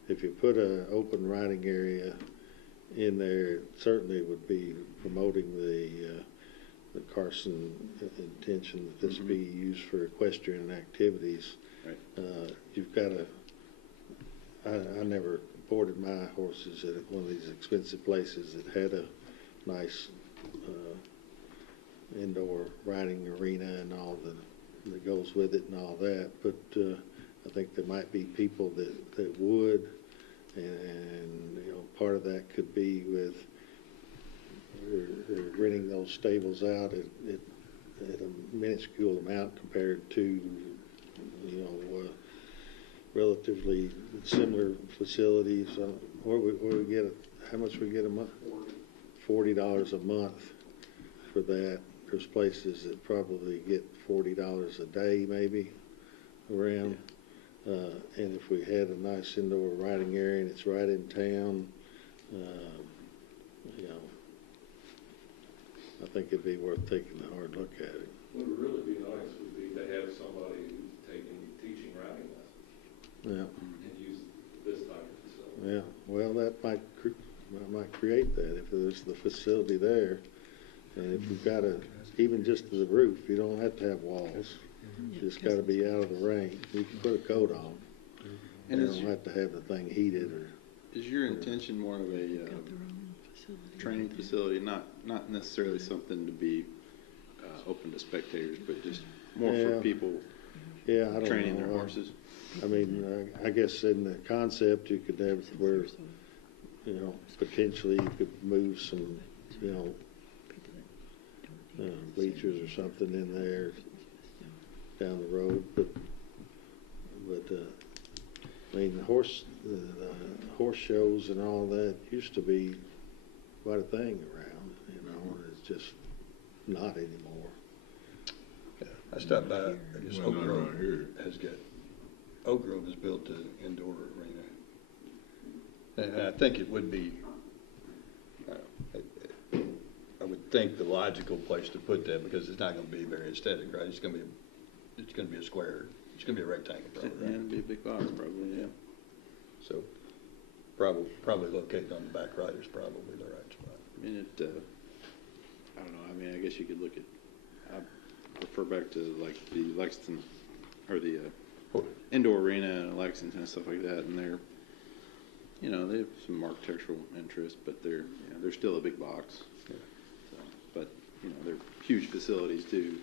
if you put an open riding area in there, it certainly would be promoting the Carson intention that this be used for equestrian activities. Right. You've got to. I never boarded my horses at one of these expensive places that had a nice indoor riding arena and all that goes with it and all that. But I think there might be people that would, and you know, part of that could be with renting those stables out at a minuscule amount compared to, you know, relatively similar facilities. Where we get, how much we get a month? $40 a month for that. There's places that probably get $40 a day, maybe, around. And if we had a nice indoor riding area and it's right in town, you know, I think it'd be worth taking a hard look at it. What would really be nice would be to have somebody who's teaching riding lessons. Yeah. And use this type of facility. Yeah. Well, that might create that if there's the facility there, and if you've got even just to the roof, you don't have to have walls. It's got to be out of the rain. You can put a coat on, and you don't have to have the thing heated or. Is your intention more of a training facility, not necessarily something to be open to spectators, but just more for people training their horses? I mean, I guess in the concept you could have where, you know, potentially you could move some, you know, bleachers or something in there down the road, but I mean, the horse shows and all that used to be quite a thing around, you know, and it's just not anymore. Yeah, I stopped by, I guess Well, Oak not Grove around here. Oak Grove has built an indoor arena. And I think it would be, I would think the logical place to put that, because it's not going to be very aesthetic, right? It's going to be a square. It's going to be a rectangle, probably. Yeah, Right? it'd be a big box, probably. Yeah. So probably located on the back right is probably the right spot. I mean, I don't know. I mean, I guess you could look at. I refer back to like the Lexington or the indoor arena in Lexington and stuff like that, and they're, you know, they have some architectural interest, but they're still a big box. Yeah. So, but you know, they're huge facilities too.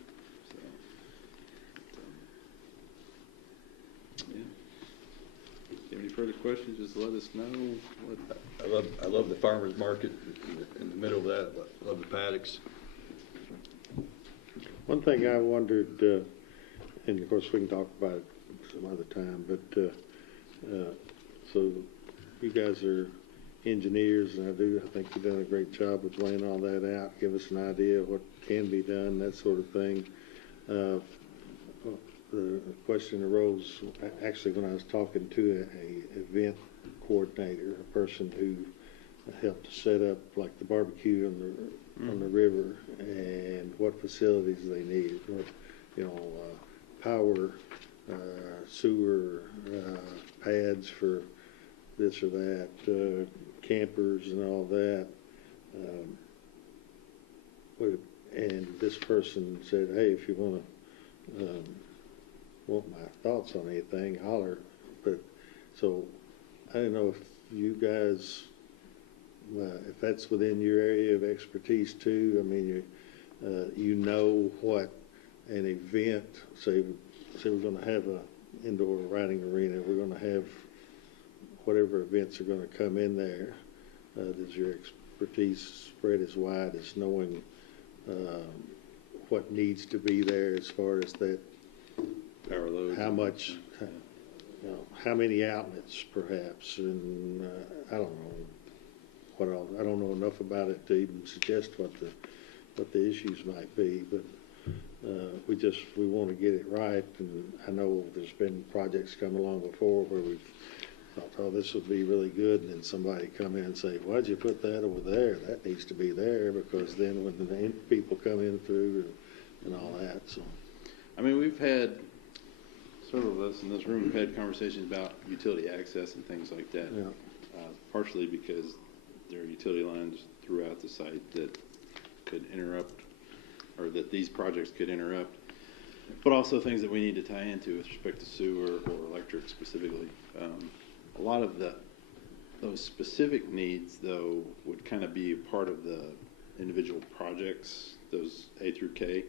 So, yeah. If you have any further questions, just let us know. I love the farmers market in the middle of that. I love the paddocks. One thing I wondered, and of course we can talk about it some other time, but so you guys are engineers, and I think you've done a great job of laying all that out. Give us an idea of what can be done, that sort of thing. The question arose actually when I was talking to a event coordinator, a person who helped to set up like the barbecue on the river, and what facilities they need, what, you know, power, sewer, pads for this or that, campers and all that. And this person said, hey, if you want to want my thoughts on anything, holler. But so I don't know if you guys, if that's within your area of expertise too. I mean, you know what an event, say we're going to have a indoor riding arena, we're going to have whatever events are going to come in there. Does your expertise spread as wide as knowing what needs to be there as far as that Power loads. how much, you know, how many outlets perhaps, and I don't know what else. I don't know enough about it to even suggest what the issues might be, but we want to get it right. And I know there's been projects come along before where we've thought, oh, this would be really good, and then somebody come in and say, why'd you put that over there? That needs to be there, because then when the people come in through and all that. So, I mean, we've had, several of us in this room have had conversations about utility access and things like that. yeah. Partially because there are utility lines throughout the site that could interrupt, or that these projects could interrupt, but also things that we need to tie into with respect to sewer or electric specifically. A lot of those specific needs, though, would kind of be a part of the individual projects those A through K,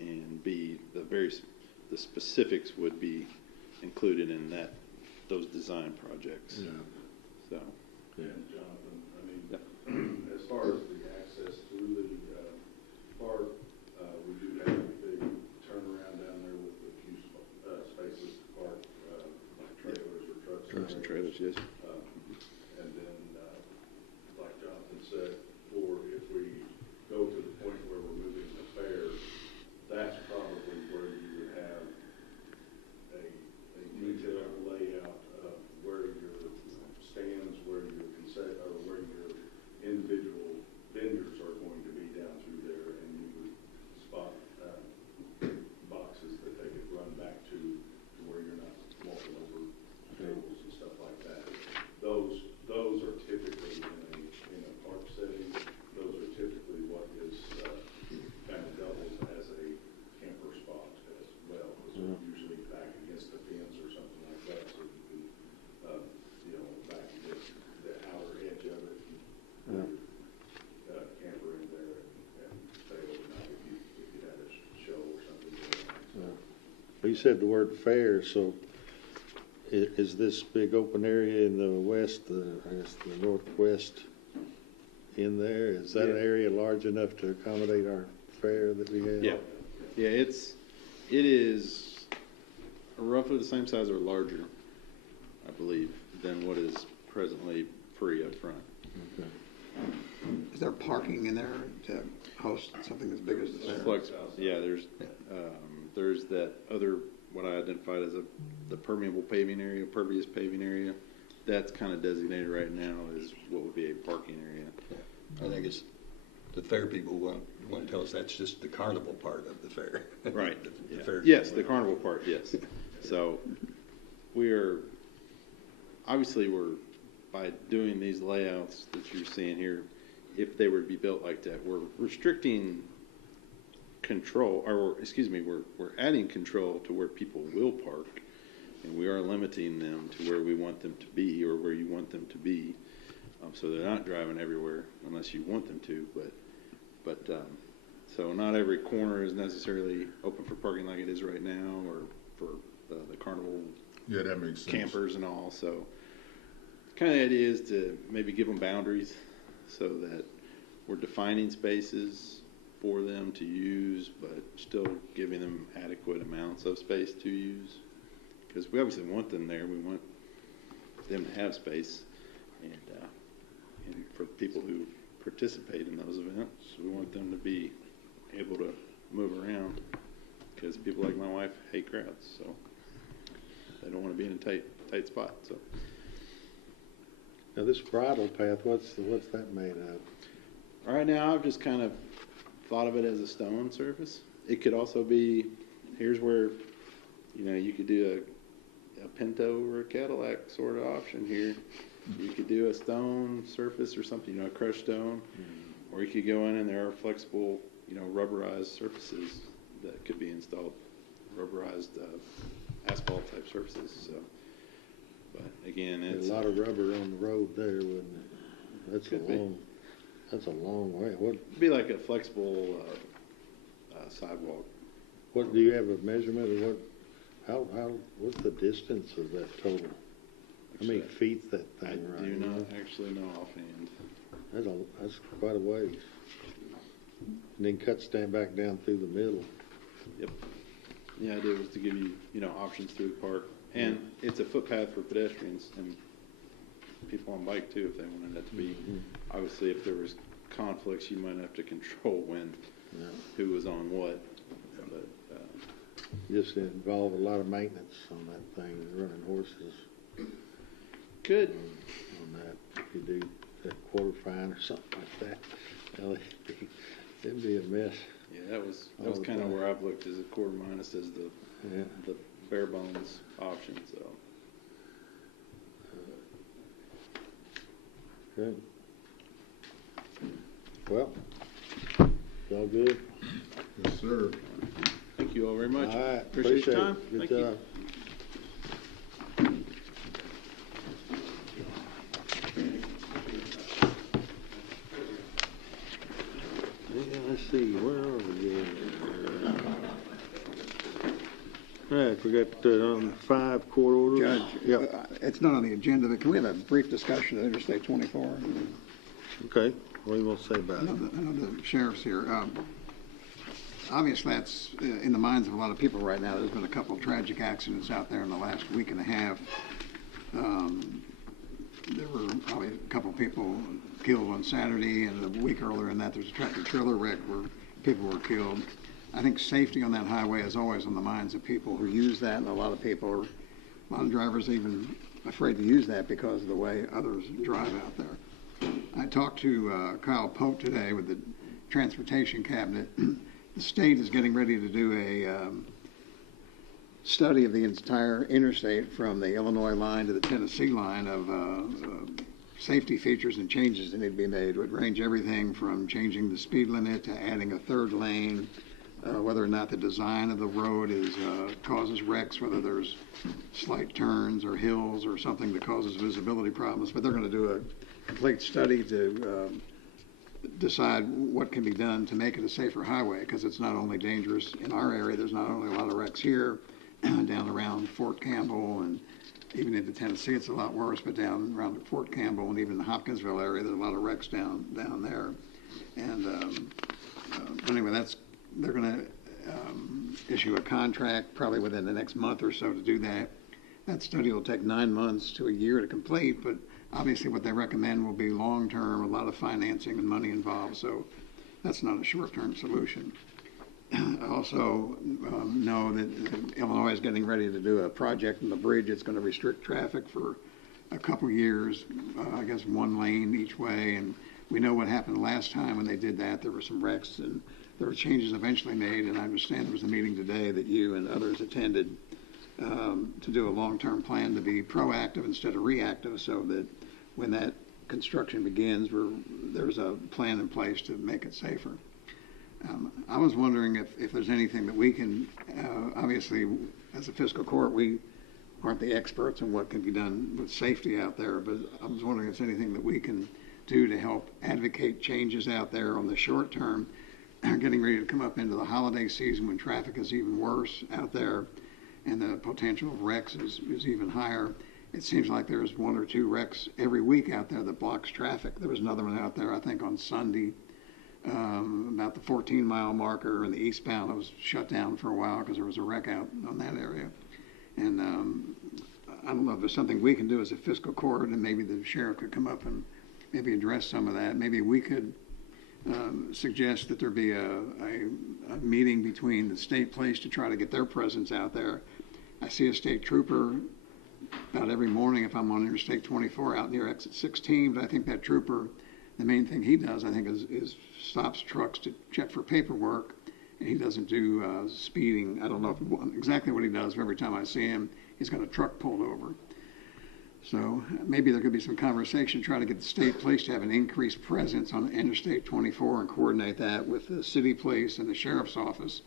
and B, the specifics would be included in those design projects. Yeah. So, Yeah, Jonathan, I mean, as far as the access through the park, we do have a big turnaround down there with a few spaces to park, like trailers or trucks. trucks and trailers, yes. And then, like Jonathan said, if we go to the point where we're moving the fair, that's probably where you would have a detailed layout of where your stands, where your where your individual vendors are going to be down through there, and you would spot boxes that they could run back to where you're not walking over tables and stuff like that. Those are typically in a park setting. Those are typically what is kind of doubles as a camper spot as well, because they're usually back against the fence or something like that, so you can, back against the outer edge of it, and put your camper in there and stay overnight if you had a show or something going on. Well, you said the word fair, so is this big open area in the west, I guess the northwest in there, is that an area large enough to accommodate our fair that we have? Yeah, yeah, it is roughly the same size or larger, I believe, than what is presently free up front. Okay. Is there parking in there to host something as big as the fair? Yeah, there's that other, what I identified as the permeable paving area, pervious paving area. That's kind of designated right now as what would be a parking area. I think it's, the fair people want to tell us that's just the carnival part of the fair. Right. The Yeah. fair. Yes, the carnival part, yes. So obviously by doing these layouts that you're seeing here, if they were to be built like that, we're restricting control, we're adding control to where people will park, and we are limiting them to where we want them to be or where you want them to be, so they're not driving everywhere unless you want them to. But so not every corner is necessarily open for parking like it is right now, or for the carnival. Yeah, that makes sense. Campers and all. So kind of the idea is to maybe give them boundaries so that we're defining spaces for them to use, but still giving them adequate amounts of space to use. Because we obviously want them there. We want them to have space. And for people who participate in those events, we want them to be able to move around. Because people like my wife hate crowds, so they don't want to be in a tight spot. So Now this bridle path, what's that made of? right now, I've just kind of thought of it as a stone surface. It could also be, here's where, you could do a Pinto or a Cadillac sort of option here. You could do a stone surface or something, a crushed stone, or you could go in and there are flexible, rubberized surfaces that could be installed, rubberized asphalt type surfaces. So, but again, it's a lot of rubber on the road there, wouldn't it? That's a long way. It'd be like a flexible sidewalk. What do you have a measurement of what's the distance of that total? How many feet's that thing I right do now? not actually know offhand. That's quite a ways. And then stand back down through the middle. Yep. The idea was to give you, options through the park. And it's a footpath for pedestrians and people on bike too, if they wanted that to be. Obviously, if there was conflicts, you might have to control who was on what. But Just involve a lot of maintenance on that thing, running horses. Good. On that, if you do that quarter fine or something like that, well, it'd be a mess. Yeah, that was kind of where I've looked as a quarter minus as the bare bones option. So. Good. Well, it's all good. Yes, sir. Thank you all very much. All right, Appreciate your time. it. Good Thank job. you. Yeah, let's see. see, where are we? All right, we got on 5 court orders. Judge, Yep. it's not on the agenda, but can we have a brief discussion of Interstate 24? Okay, what do you want to say about I it? know the sheriff's here. Obviously, that's in the minds of a lot of people right now. There's been a couple of tragic accidents out there in the last week and a half. There were probably a couple of people killed on Saturday, and a week earlier than that, there's a tractor-trailer wreck where people were killed. I think safety on that highway is always on the minds of people who use that, and a lot of drivers are even afraid to use that because of the way others drive out there. I talked to Kyle Pope today with the Transportation Cabinet. The state is getting ready to do a study of the entire interstate from the Illinois line to the Tennessee line of safety features and changes that need to be made. It would range everything from changing the speed limit to adding a third lane, whether or not the design of the road causes wrecks, whether there's slight turns or hills or something that causes visibility problems. But they're going to do a complete study to decide what can be done to make it a safer highway, because it's not only dangerous in our area. There's not only a lot of wrecks here, down around Fort Campbell and even into Tennessee it's a lot worse, but down around Fort Campbell and even the Hopkinsville area there's a lot of wrecks down there. And anyway, they're going to issue a contract probably within the next month or so to do that. That study will take 9 months to a year to complete, but obviously what they recommend will be long-term, a lot of financing and money involved, so that's not a short-term solution. I also know that Illinois is getting ready to do a project on the bridge. It's going to restrict traffic for a couple years, I guess 1 lane each way, and we know what happened last time when they did that. There were some wrecks, and there were changes eventually made, and I understand there was a meeting today that you and others attended to do a long-term plan to be proactive instead of reactive, so that when that construction begins, there's a plan in place to make it safer. I was wondering if there's anything that we can, obviously, as a fiscal court, we aren't the experts on what can be done with safety out there, but I was wondering if there's anything that we can do to help advocate changes out there on the short term, getting ready to come up into the holiday season when traffic is even worse out there and the potential of wrecks is even higher. It seems like there's 1 or 2 wrecks every week out there that blocks traffic. There was another one out there, I think, on Sunday, about the 14-mile marker, and the eastbound was shut down for a while because there was a wreck out on that area. And I don't know if there's something we can do as a fiscal court, and maybe the sheriff could come up and maybe address some of that. Maybe we could suggest that there be a meeting between the state police to try to get their presence out there. I see a state trooper about every morning if I'm on Interstate 24 out near exit 16, but I think that trooper, the main thing he does, I think, is stops trucks to check for paperwork, and he doesn't do speeding. I don't know exactly what he does, but every time I see him, he's got a truck pulled over. So maybe there could be some conversation trying to get the state police to have an increased presence on Interstate 24 and coordinate that with the city police and the sheriff's office.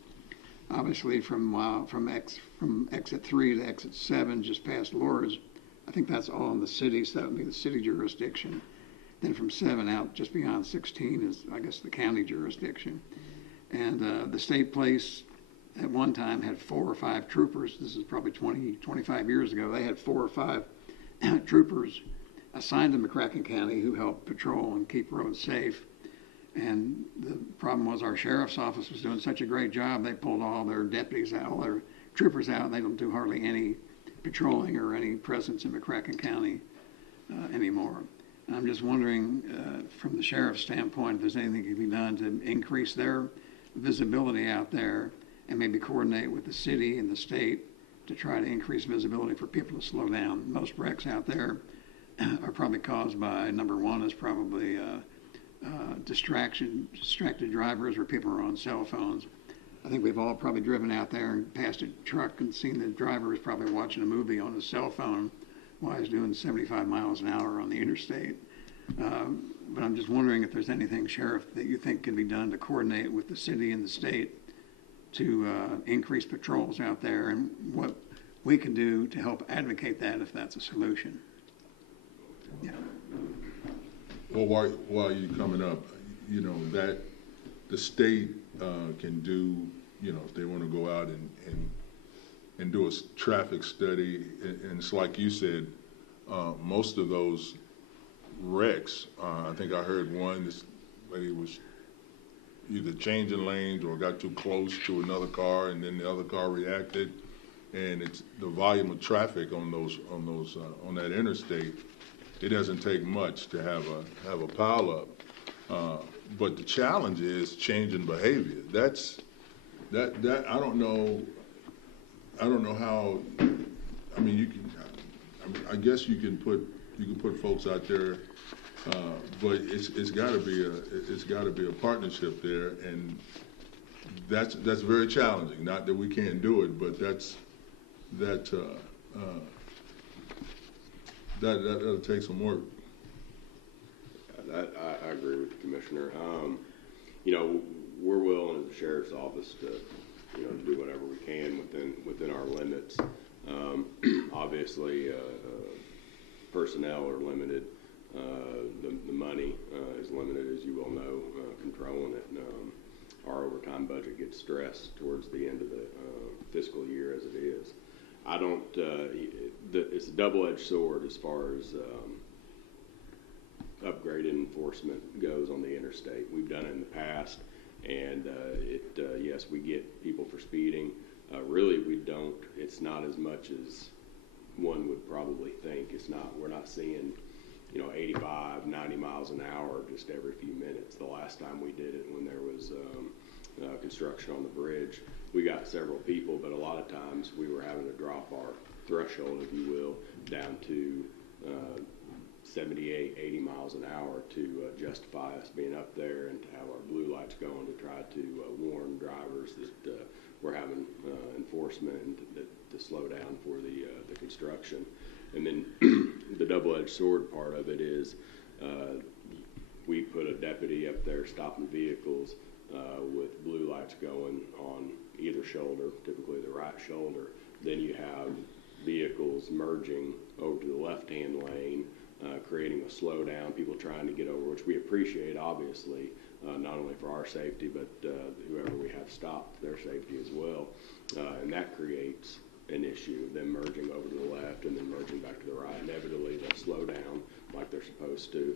Obviously, from exit 3 to exit 7, just past Laura's, I think that's all in the city, so that would be the city jurisdiction. Then from 7 out, just beyond 16, is, I guess, the county jurisdiction. And the state police at one time had 4 or 5 troopers. This is probably 20, 25 years ago. They had 4 or 5 troopers assigned to McCracken County who helped patrol and keep roads safe. And the problem was our sheriff's office was doing such a great job, they pulled all their deputies out, all their troopers out, and they don't do hardly any patrolling or any presence in McCracken County anymore. And I'm just wondering, from the sheriff's standpoint, if there's anything that can be done to increase their visibility out there and maybe coordinate with the city and the state to try to increase visibility for people to slow down. Most wrecks out there are probably caused by, number one is probably distracted drivers, where people are on cell phones. I think we've all probably driven out there and passed a truck and seen the driver is probably watching a movie on his cell phone while he's doing 75 miles an hour on the interstate. But I'm just wondering if there's anything, Sheriff, that you think can be done to coordinate with the city and the state to increase patrols out there, and what we can do to help advocate that if that's a solution. Yeah. Well, while you're coming up, you know, that the state can do, if they want to go out and do a traffic study. And it's like you said, most of those wrecks, I think I heard one, this lady was either changing lanes or got too close to another car, and then the other car reacted. And it's the volume of traffic on that interstate. It doesn't take much to have a pileup. But the challenge is changing behavior. That I don't know how. I mean, I guess you can put folks out there, but it's got to be a partnership there, and that's very challenging. Not that we can't do it, but that'll take some work. I agree with the commissioner. We're willing as the sheriff's office to do whatever we can within our limits. Obviously, personnel are limited. The money is limited, as you well know, controlling it. Our overtime budget gets stressed towards the end of the fiscal year as it is. It's a double-edged sword as far as upgraded enforcement goes on the interstate. We've done it in the past, and yes, we get people for speeding. Really, we don't. It's not as much as one would probably think. We're not seeing 85, 90 miles an hour just every few minutes. The last time we did it, when there was construction on the bridge, we got several people, but a lot of times we were having to drop our threshold, if you will, down to 78, 80 miles an hour to justify us being up there and to have our blue lights going to try to warn drivers that we're having enforcement and to slow down for the construction. And then the double-edged sword part of it is we put a deputy up there stopping vehicles with blue lights going on either shoulder, typically the right shoulder. Then you have vehicles merging over to the left-hand lane, creating a slowdown, people trying to get over, which we appreciate, obviously, not only for our safety, but whoever we have stopped, their safety as well. And that creates an issue, them merging over to the left and then merging back to the right. Inevitably, they'll slow down like they're supposed to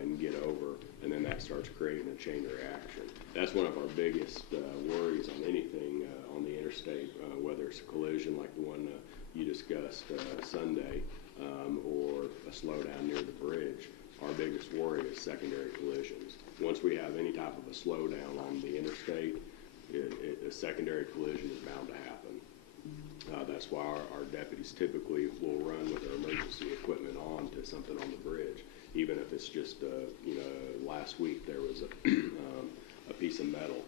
and get over, and then that starts creating a chain reaction. That's one of our biggest worries on anything on the interstate, whether it's a collision like the one you discussed Sunday, or a slowdown near the bridge. Our biggest worry is secondary collisions. Once we have any type of a slowdown on the interstate, a secondary collision is bound to happen. That's why our deputies typically will run with their emergency equipment on to something on the bridge. Even if it's just, last week there was a piece of metal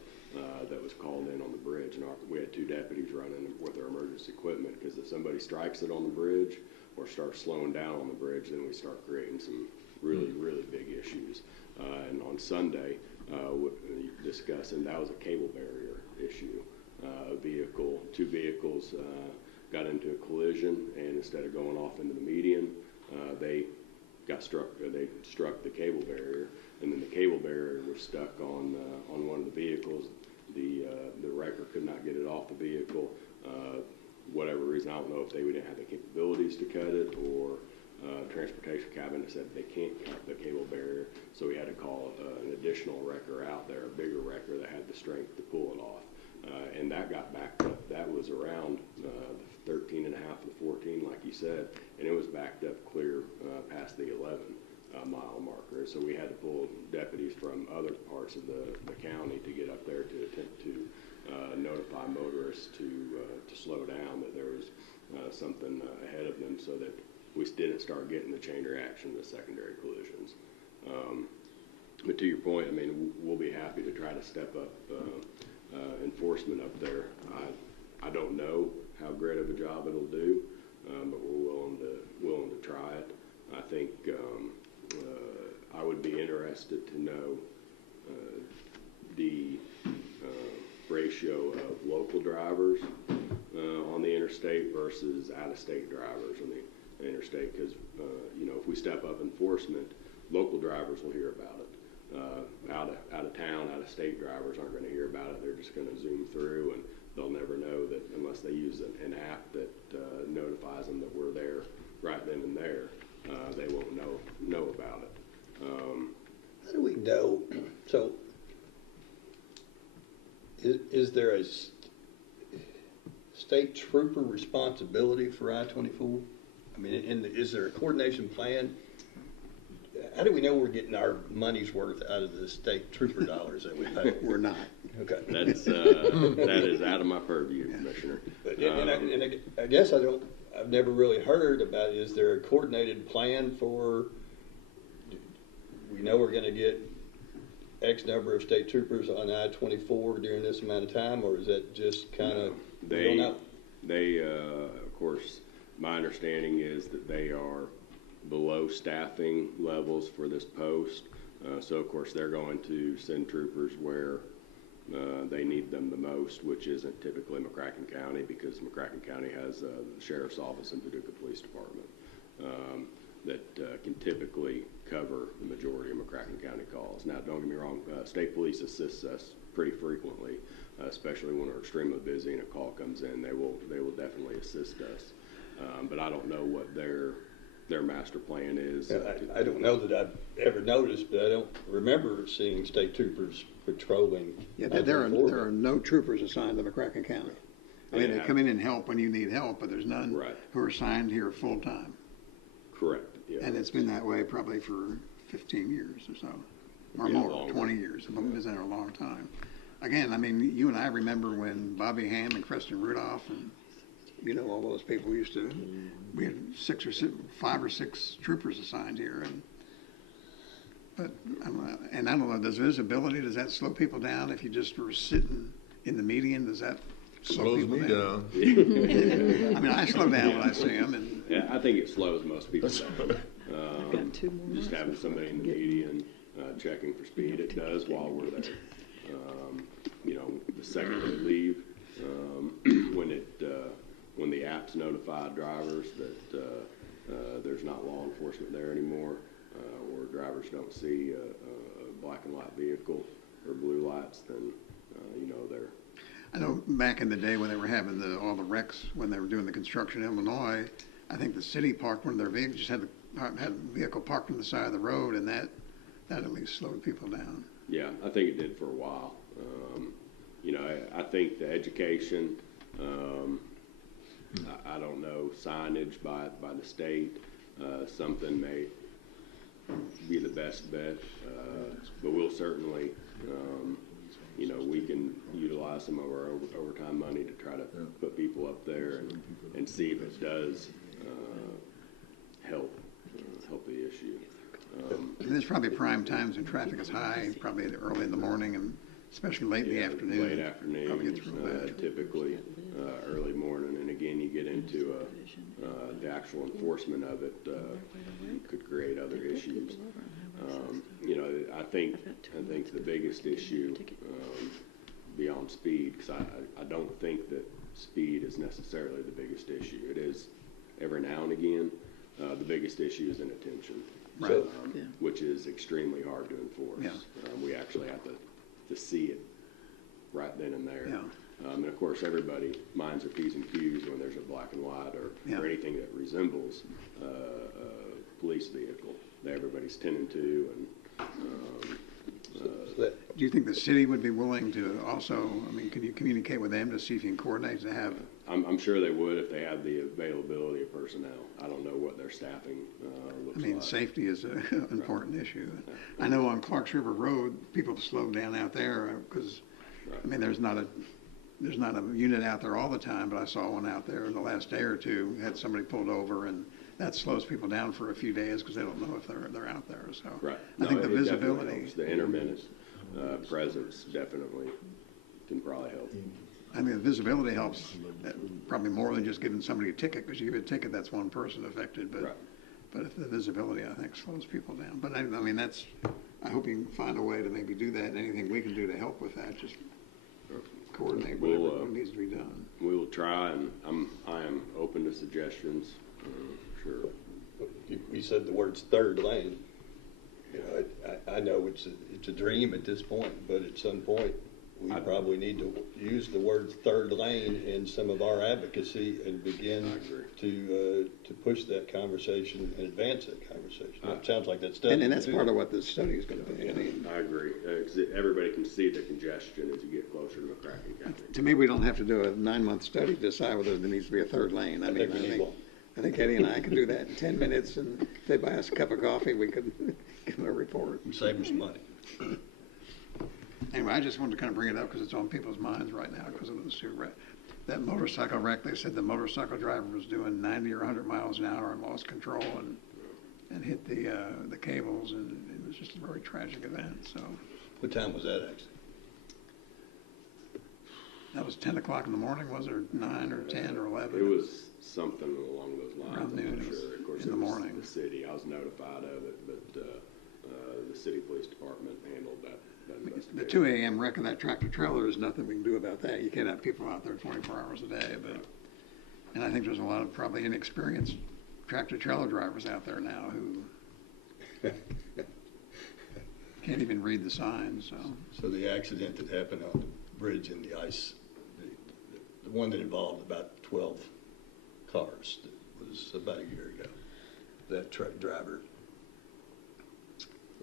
that was called in on the bridge, and we had 2 deputies running with their emergency equipment, because if somebody strikes it on the bridge or starts slowing down on the bridge, then we start creating some really, really big issues. And on Sunday, discussing, that was a cable barrier issue. 2 vehicles got into a collision, and instead of going off into the median, they struck the cable barrier, and then the cable barrier was stuck on one of the vehicles. The wrecker could not get it off the vehicle. Whatever reason, I don't know if they didn't have the capabilities to cut it, or transportation cabinet said they can't cut the cable barrier, so we had to call an additional wrecker out there, a bigger wrecker that had the strength to pull it off. And that got backed up. That was around 13 and a half to 14, like you said, and it was backed up clear past the 11 mile marker. So we had to pull deputies from other parts of the county to get up there to attempt to notify motorists to slow down, that there was something ahead of them, so that we didn't start getting the chain reaction, the secondary collisions. But to your point, I mean, we'll be happy to try to step up enforcement up there. I don't know how great of a job it'll do, but we're willing to try it. I think I would be interested to know the ratio of local drivers on the interstate versus out-of-state drivers on the interstate, because if we step up enforcement, local drivers will hear about it. out of town, out of state drivers aren't going to hear about it. They're just going to zoom through, and they'll never know that unless they use an app that notifies them that we're there right then and there. They won't know about it. How do we know? So, is there a state trooper responsibility for I-24? I mean, is there a coordination plan? How do we know we're getting our money's worth out of the state trooper dollars that we pay? We're not. Okay. That's that is out of my purview, Commissioner. I guess I've never really heard about, is there a coordinated plan for, we know we're going to get X number of state troopers on I-24 during this amount of time, or is that just kind of, we don't know? They, of course, my understanding is that they are below staffing levels for this post. So, of course, they're going to send troopers where they need them the most, which isn't typically McCracken County, because McCracken County has the Sheriff's Office and Paducah Police Department that can typically cover the majority of McCracken County calls. Now, don't get me wrong, state police assists us pretty frequently, especially when we're extremely busy and a call comes in. They will definitely assist us. But I don't know what their master plan is. I don't know that I've ever noticed, but I don't remember seeing state troopers patrolling. Yeah, there are no troopers assigned to McCracken County. I mean, they come in and help when you need help, but there's none who are assigned here full-time. Correct, yeah. And it's been that way probably for 15 years or so, or more, longer. 20 years. It's been there a long time. Again, I mean, you and I remember when Bobby Ham and Preston Rudolph and, you know, all those people used to, we had 5 or 6 troopers assigned here. But I don't know, does visibility, does that slow people down if you just were sitting in the median? Does that slow Slows people me down? down. I mean, I slow down when I see them. And Yeah, I think it slows most people down. Got 2 more Just months. having somebody in the median checking for speed, it does while we're there. You know, the second they leave, when the apps notify drivers that there's not law enforcement there anymore, or drivers don't see a black and white vehicle or blue lights, then you know they're. I know back in the day when they were having all the wrecks, when they were doing the construction in Illinois, I think the city parked one of their vehicles, just had a vehicle parked on the side of the road, and that at least slowed people down. Yeah, I think it did for a while. You know, I think the education, I don't know, signage by the state, something may be the best bet, but we'll certainly, you know, we can utilize some of our overtime money to try to put people up there and see if it does help the issue. And there's probably prime times when traffic is high, probably early in the morning and especially late in the afternoon. Late afternoon, Probably gets real bad. typically early morning, and again, you get into the actual enforcement of it could create other issues. You know, I think the biggest issue beyond speed, because I don't think that speed is necessarily the biggest issue. It is every now and again. The biggest issue is inattention, Right. which is extremely hard to enforce. Yeah. We actually have to see it right then and there. Yeah. And of course, everybody minds their P's and Q's when there's a black and white or anything that resembles a police vehicle. Everybody's tending to. Do you think the city would be willing to also, I mean, can you communicate with them to see if you can coordinate to have? I'm sure they would if they had the availability of personnel. I don't know what their staffing looks I mean, like. safety is an important issue. I know on Clarks River Road, people slow down out there because, I mean, there's not a unit out there all the time, but I saw one out there in the last day or two, had somebody pulled over, and that slows people down for a few days because they don't know if they're out there. So I think the visibility, the intermittent presence definitely can probably help. I mean, the visibility helps probably more than just giving somebody a ticket, because you give a ticket, that's one person affected, but if the visibility, I think, slows people down. But I mean, I hope you can find a way to maybe do that, and anything we can do to help with that, just coordinate whatever needs to be done. We will try, and I am open to suggestions. Sure. You said the words third lane. You know, I know it's a dream at this point, but at some point, we probably need to use the word third lane in some of our advocacy and begin to push that conversation and advance that conversation. It sounds like that's done. And that's part of what this study is going to be. I agree, 'cause everybody can see the congestion as you get closer to McCracken County. To me, we don't have to do a 9-month study to decide whether there needs to be a third lane. I think Eddie and I could do that in 10 minutes, and if they buy us a cup of coffee, we could give them a report. And save them some money. Anyway, I just wanted to kind of bring it up because it's on people's minds right now because of the sewer wreck. That motorcycle wreck, they said the motorcycle driver was doing 90 or 100 miles an hour and lost control and hit the cables, and it was just a very tragic event. So What time was that actually? that was 10 o'clock in the morning, was it, or 9 or 10 or 11? It was something along those lines. Around noon, I'm not sure. Of course, in the it was morning. the city. I was notified of it, but the city police department handled that investigation. The 2 a.m. wreck of that tractor trailer, there's nothing we can do about that. You can't have people out there 24 hours a day. And I think there's a lot of probably inexperienced tractor trailer drivers out there now who can't even read the signs. So the accident that happened on the bridge in the ice, the one that involved about 12 cars, that was about a year ago. That truck driver,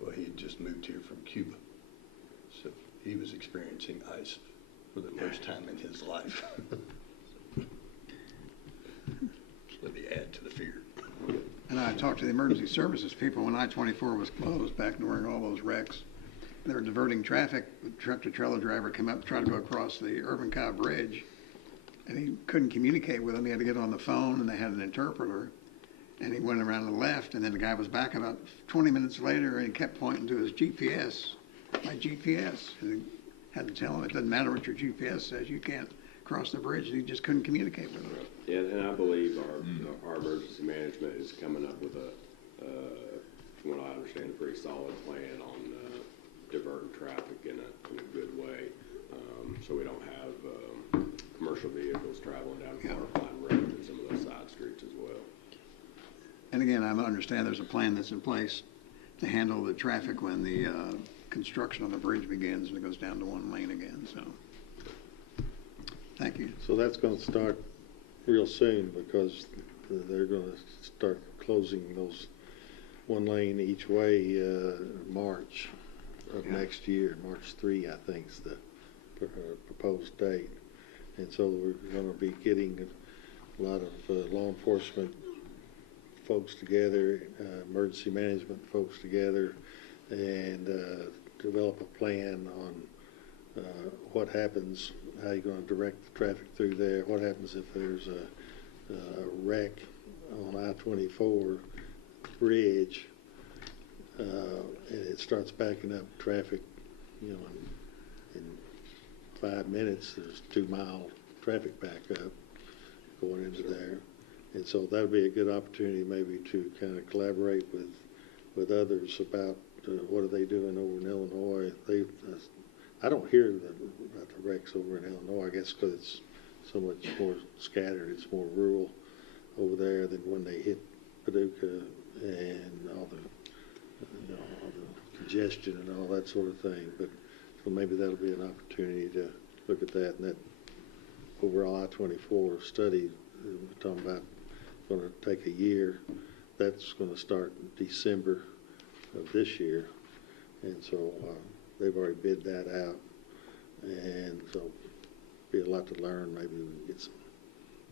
well, he had just moved here from Cuba. So he was experiencing ice for the first time in his life. So let me add to the fear. And I talked to the emergency services people when I-24 was closed back during all those wrecks. They were diverting traffic. The tractor trailer driver came up to try to go across the Urban Cow Bridge, and he couldn't communicate with them. He had to get on the phone, and they had an interpreter. And he went around to the left, and then the guy was back about 20 minutes later, and he kept pointing to his GPS, my GPS. And he had to tell him, it doesn't matter what your GPS says, you can't cross the bridge. And he just couldn't communicate with him. And I believe our emergency management is coming up with from what I understand, a pretty solid plan on diverting traffic in a good way, so we don't have commercial vehicles traveling down Clarkline Road and some of those side streets as well. And again, I understand there's a plan that's in place to handle the traffic when the construction on the bridge begins and it goes down to one lane again. So, thank you. So that's going to start real soon because they're going to start closing those one lane each way March of next year. March 3, I think, is the proposed date. And so we're going to be getting a lot of law enforcement folks together, emergency management folks together, and develop a plan on what happens, how you're going to direct the traffic through there, what happens if there's a wreck on I-24 bridge, and it starts backing up traffic, in 5 minutes, there's 2-mile traffic backup going into there. And so that would be a good opportunity maybe to kind of collaborate with others about what are they doing over in Illinois. I don't hear about the wrecks over in Illinois, I guess because it's so much more scattered. It's more rural over there than when they hit Paducah and all the, all the congestion and all that sort of thing. But so maybe that'll be an opportunity to look at that. And that overall I-24 study we're talking about going to take a year. That's going to start in December of this year, and so they've already bid that out, and so be a lot to learn. Maybe we can get some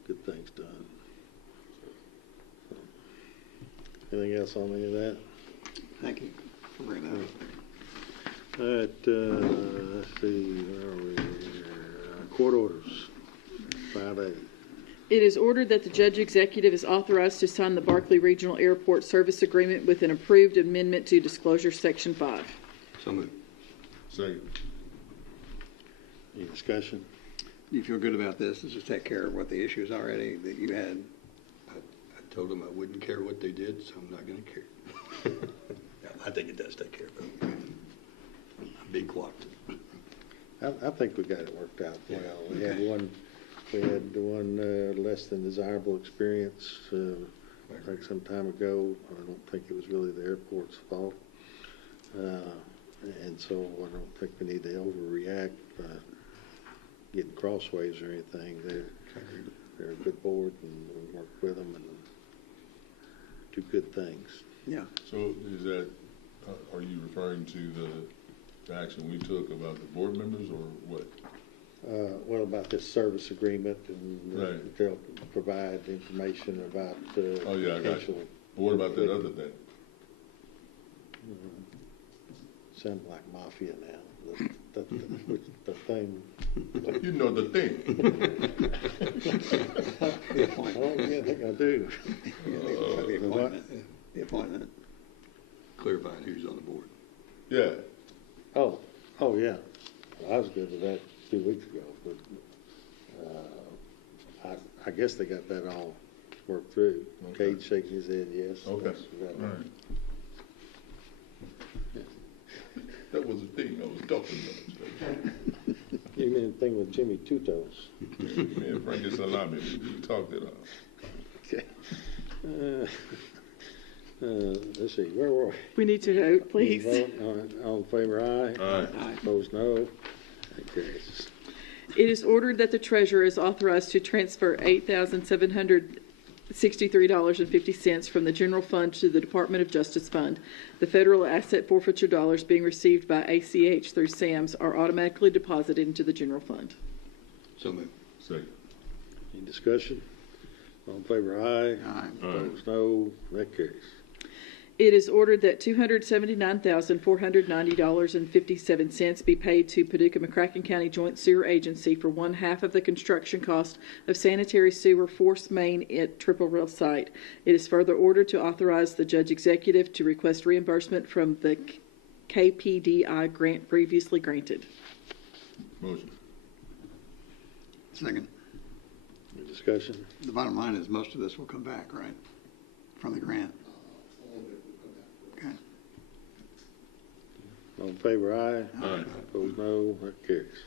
good things done. So, anything else on any of that? Thank you for bringing that up. All right, let's see, where are we here? Court orders, 5A. It is ordered that the judge executive is authorized to sign the Barkley Regional Airport Service Agreement with an approved amendment to Disclosure Section 5. So moved. Second. Any discussion? Do you feel good about this? Does this take care of what the issues already that you had? I told them I wouldn't care what they did, so I'm not going to care. Yeah, I think it does take care of it. I'm being cooperative. I think we got it worked out well. We had one less than desirable experience like some time ago. I don't think it was really the airport's fault. And so I don't think we need to overreact by getting crossways or anything. They're a good board, and we work with them and do good things. Yeah. So is that, are you referring to the action we took about the board members or what? Well, about this service agreement, and Right. they'll provide information about Oh, yeah, I got potential. you. But what about that other thing? Sound like mafia now. The thing. You know the thing. Oh, yeah, I think I do. The appointment. The appointment. Clarifying who's on the board. Yeah. Oh, yeah. I was good with that 2 weeks ago, but I guess they got that all worked through. Okay. Cage shaking his head, yes. Okay. That's- All right. That was the thing I was talking about. You mean the thing with Jimmy Two Toes? Man, Frankie Salami, we talked it out. Okay. Let's see, where were we? We need to vote, please. All in favor, aye. Aye. Opposed, no. That carries. It is ordered that the treasurer is authorized to transfer $8,763.50 from the general fund to the Department of Justice Fund. The federal asset forfeiture dollars being received by ACH through SAMS are automatically deposited into the general fund. So moved. Second. Any discussion? All in favor, aye. Aye. Opposed, no. That carries. It is ordered that $279,490.57 be paid to Paducah McCracken County Joint Sewer Agency for 1/2 of the construction cost of sanitary sewer force main at Triple Rail site. It is further ordered to authorize the judge executive to request reimbursement from the KPDI grant previously granted. Motion. Second. Any discussion? The bottom line is most of this will come back, right? From the grant. Okay. All in favor, aye. Aye. Opposed, no. That carries.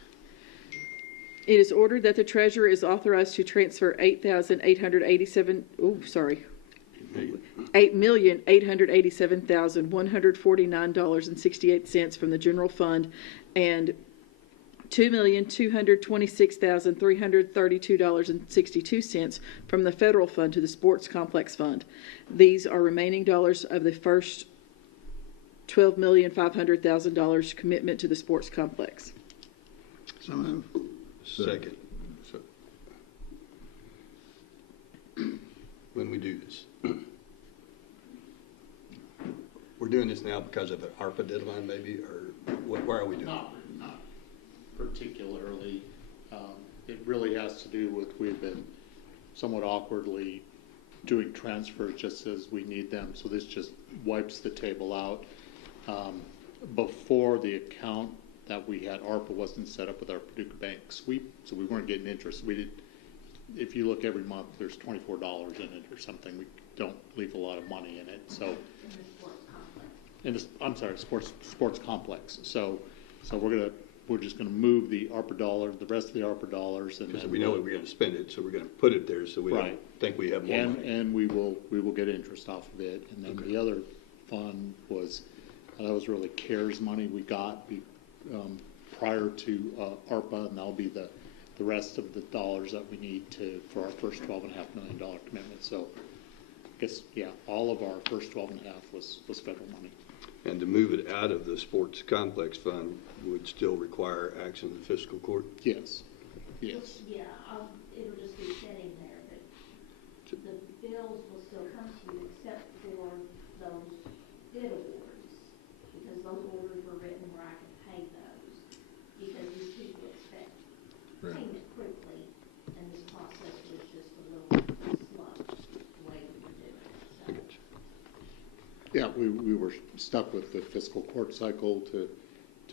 It is ordered that the treasurer is authorized to transfer $8,887,149.68 from the general fund and $2,226,332.62 from the federal fund to the sports complex fund. These are remaining dollars of the first $12,500,000 commitment to the sports complex. So move. Second. When we do this, we're doing this now because of an ARPA deadline maybe, or why are we doing it? Not particularly. It really has to do with, we've been somewhat awkwardly doing transfers just as we need them, so this just wipes the table out. Before the account that we had, ARPA wasn't set up with our Paducah Bank sweep, so we weren't getting interest. We did, if you look every month, there's $24 in it or something. We don't leave a lot of money in it, so. Sports complex. So we're just gonna move the ARPA dollar, the rest of the ARPA dollars, and Because then we know that we're gonna spend it, so we're gonna put it there so we don't Right. think we have more money. And we will get interest off of it. And then the other fund was, that was really CARES money we got prior to ARPA, and that'll be the rest of the dollars that we need for our first $12.5 million commitment. So I guess, yeah, all of our first 12.5 was federal money. And to move it out of the sports complex fund would still require action of the fiscal court? Yes, yes. Yeah, it'll just be sitting there, but the bills will still come to you except for those bid awards, because those orders were written where I can pay those, because these people expect payment quickly, and this process was just a little slow, the way we were doing it, so. Yeah, we were stuck with the fiscal court cycle to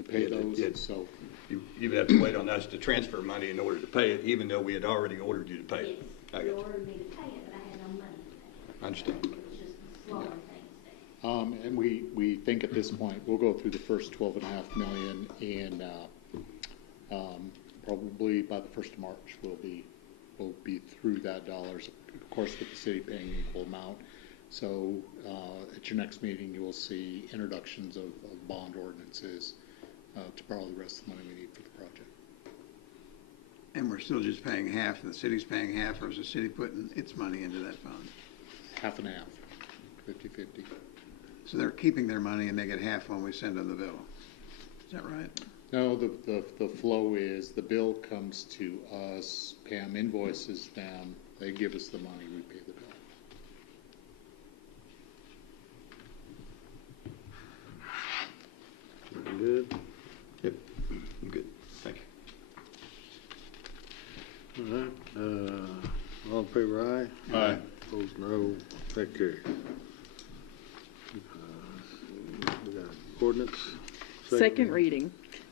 pay those, so. You would have to wait on us to transfer money in order to pay it, even though we had already ordered you to pay it. Yes, you ordered me to pay it, but I had no money to pay it. I understand. It was just slowing things down. And we think at this point, we'll go through the first $12.5 million, and probably by the 1st of March, we'll be through that dollars, of course, with the city paying an equal amount. So at your next meeting, you will see introductions of bond ordinances to borrow the rest of the money we need for the project. And we're still just paying half, and the city's paying half, or is the city putting its money into that fund? Half and half, 50-50. So they're keeping their money and they get half when we send them the bill. Is that right? No, the flow is the bill comes to us, Pam invoices them, they give us the money, we pay the bill. Good. Yep, I'm good. Thank you. All right. All in favor, aye? Aye. Opposed, no. That carries. We got ordinance. Second reading.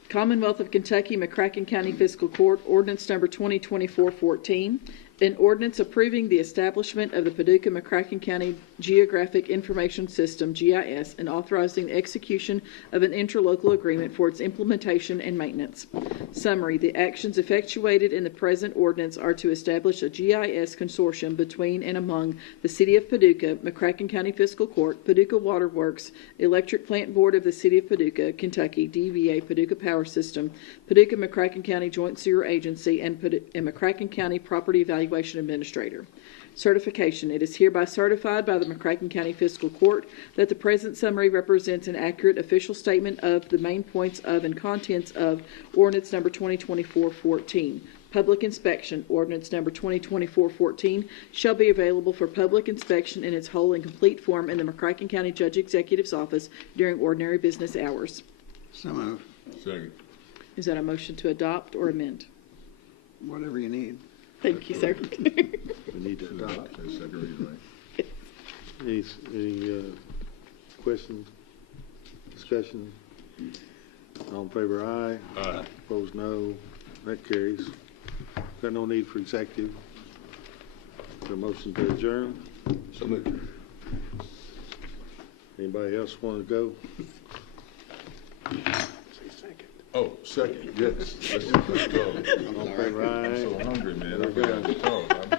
Commonwealth of Kentucky, McCracken County Fiscal Court, ordinance number 2024-14, an ordinance approving the establishment of the Paducah-McCracken County Geographic Information System, GIS, and authorizing the execution of an interlocal agreement for its implementation and maintenance. Summary: the actions effectuated in the present ordinance are to establish a GIS consortium between and among the City of Paducah, McCracken County Fiscal Court, Paducah Water Works, Electric Plant Board of the City of Paducah, Kentucky, DVA, Paducah Power System, Paducah-McCracken County Joint Sewer Agency, and McCracken County Property Evaluation Administrator. Certification. It is hereby certified by the McCracken County Fiscal Court that the present summary represents an accurate official statement of the main points of and contents of ordinance number 2024-14. Public inspection. Ordinance number 2024-14 shall be available for public inspection in its whole and complete form in the McCracken County Judge Executive's office during ordinary business hours. So move. Second. Is that a motion to adopt or amend? Whatever you need. Thank you, sir. We need to adopt. That's second reading, right? Any questions, discussion? All in favor, aye? Aye. Opposed, no. That carries. Got no need for executive. The motion to adjourn. So moved. Anybody else want to go? Oh, second, yes. Let's go. All in favor, I'm aye? so hungry, man. I forgot to talk.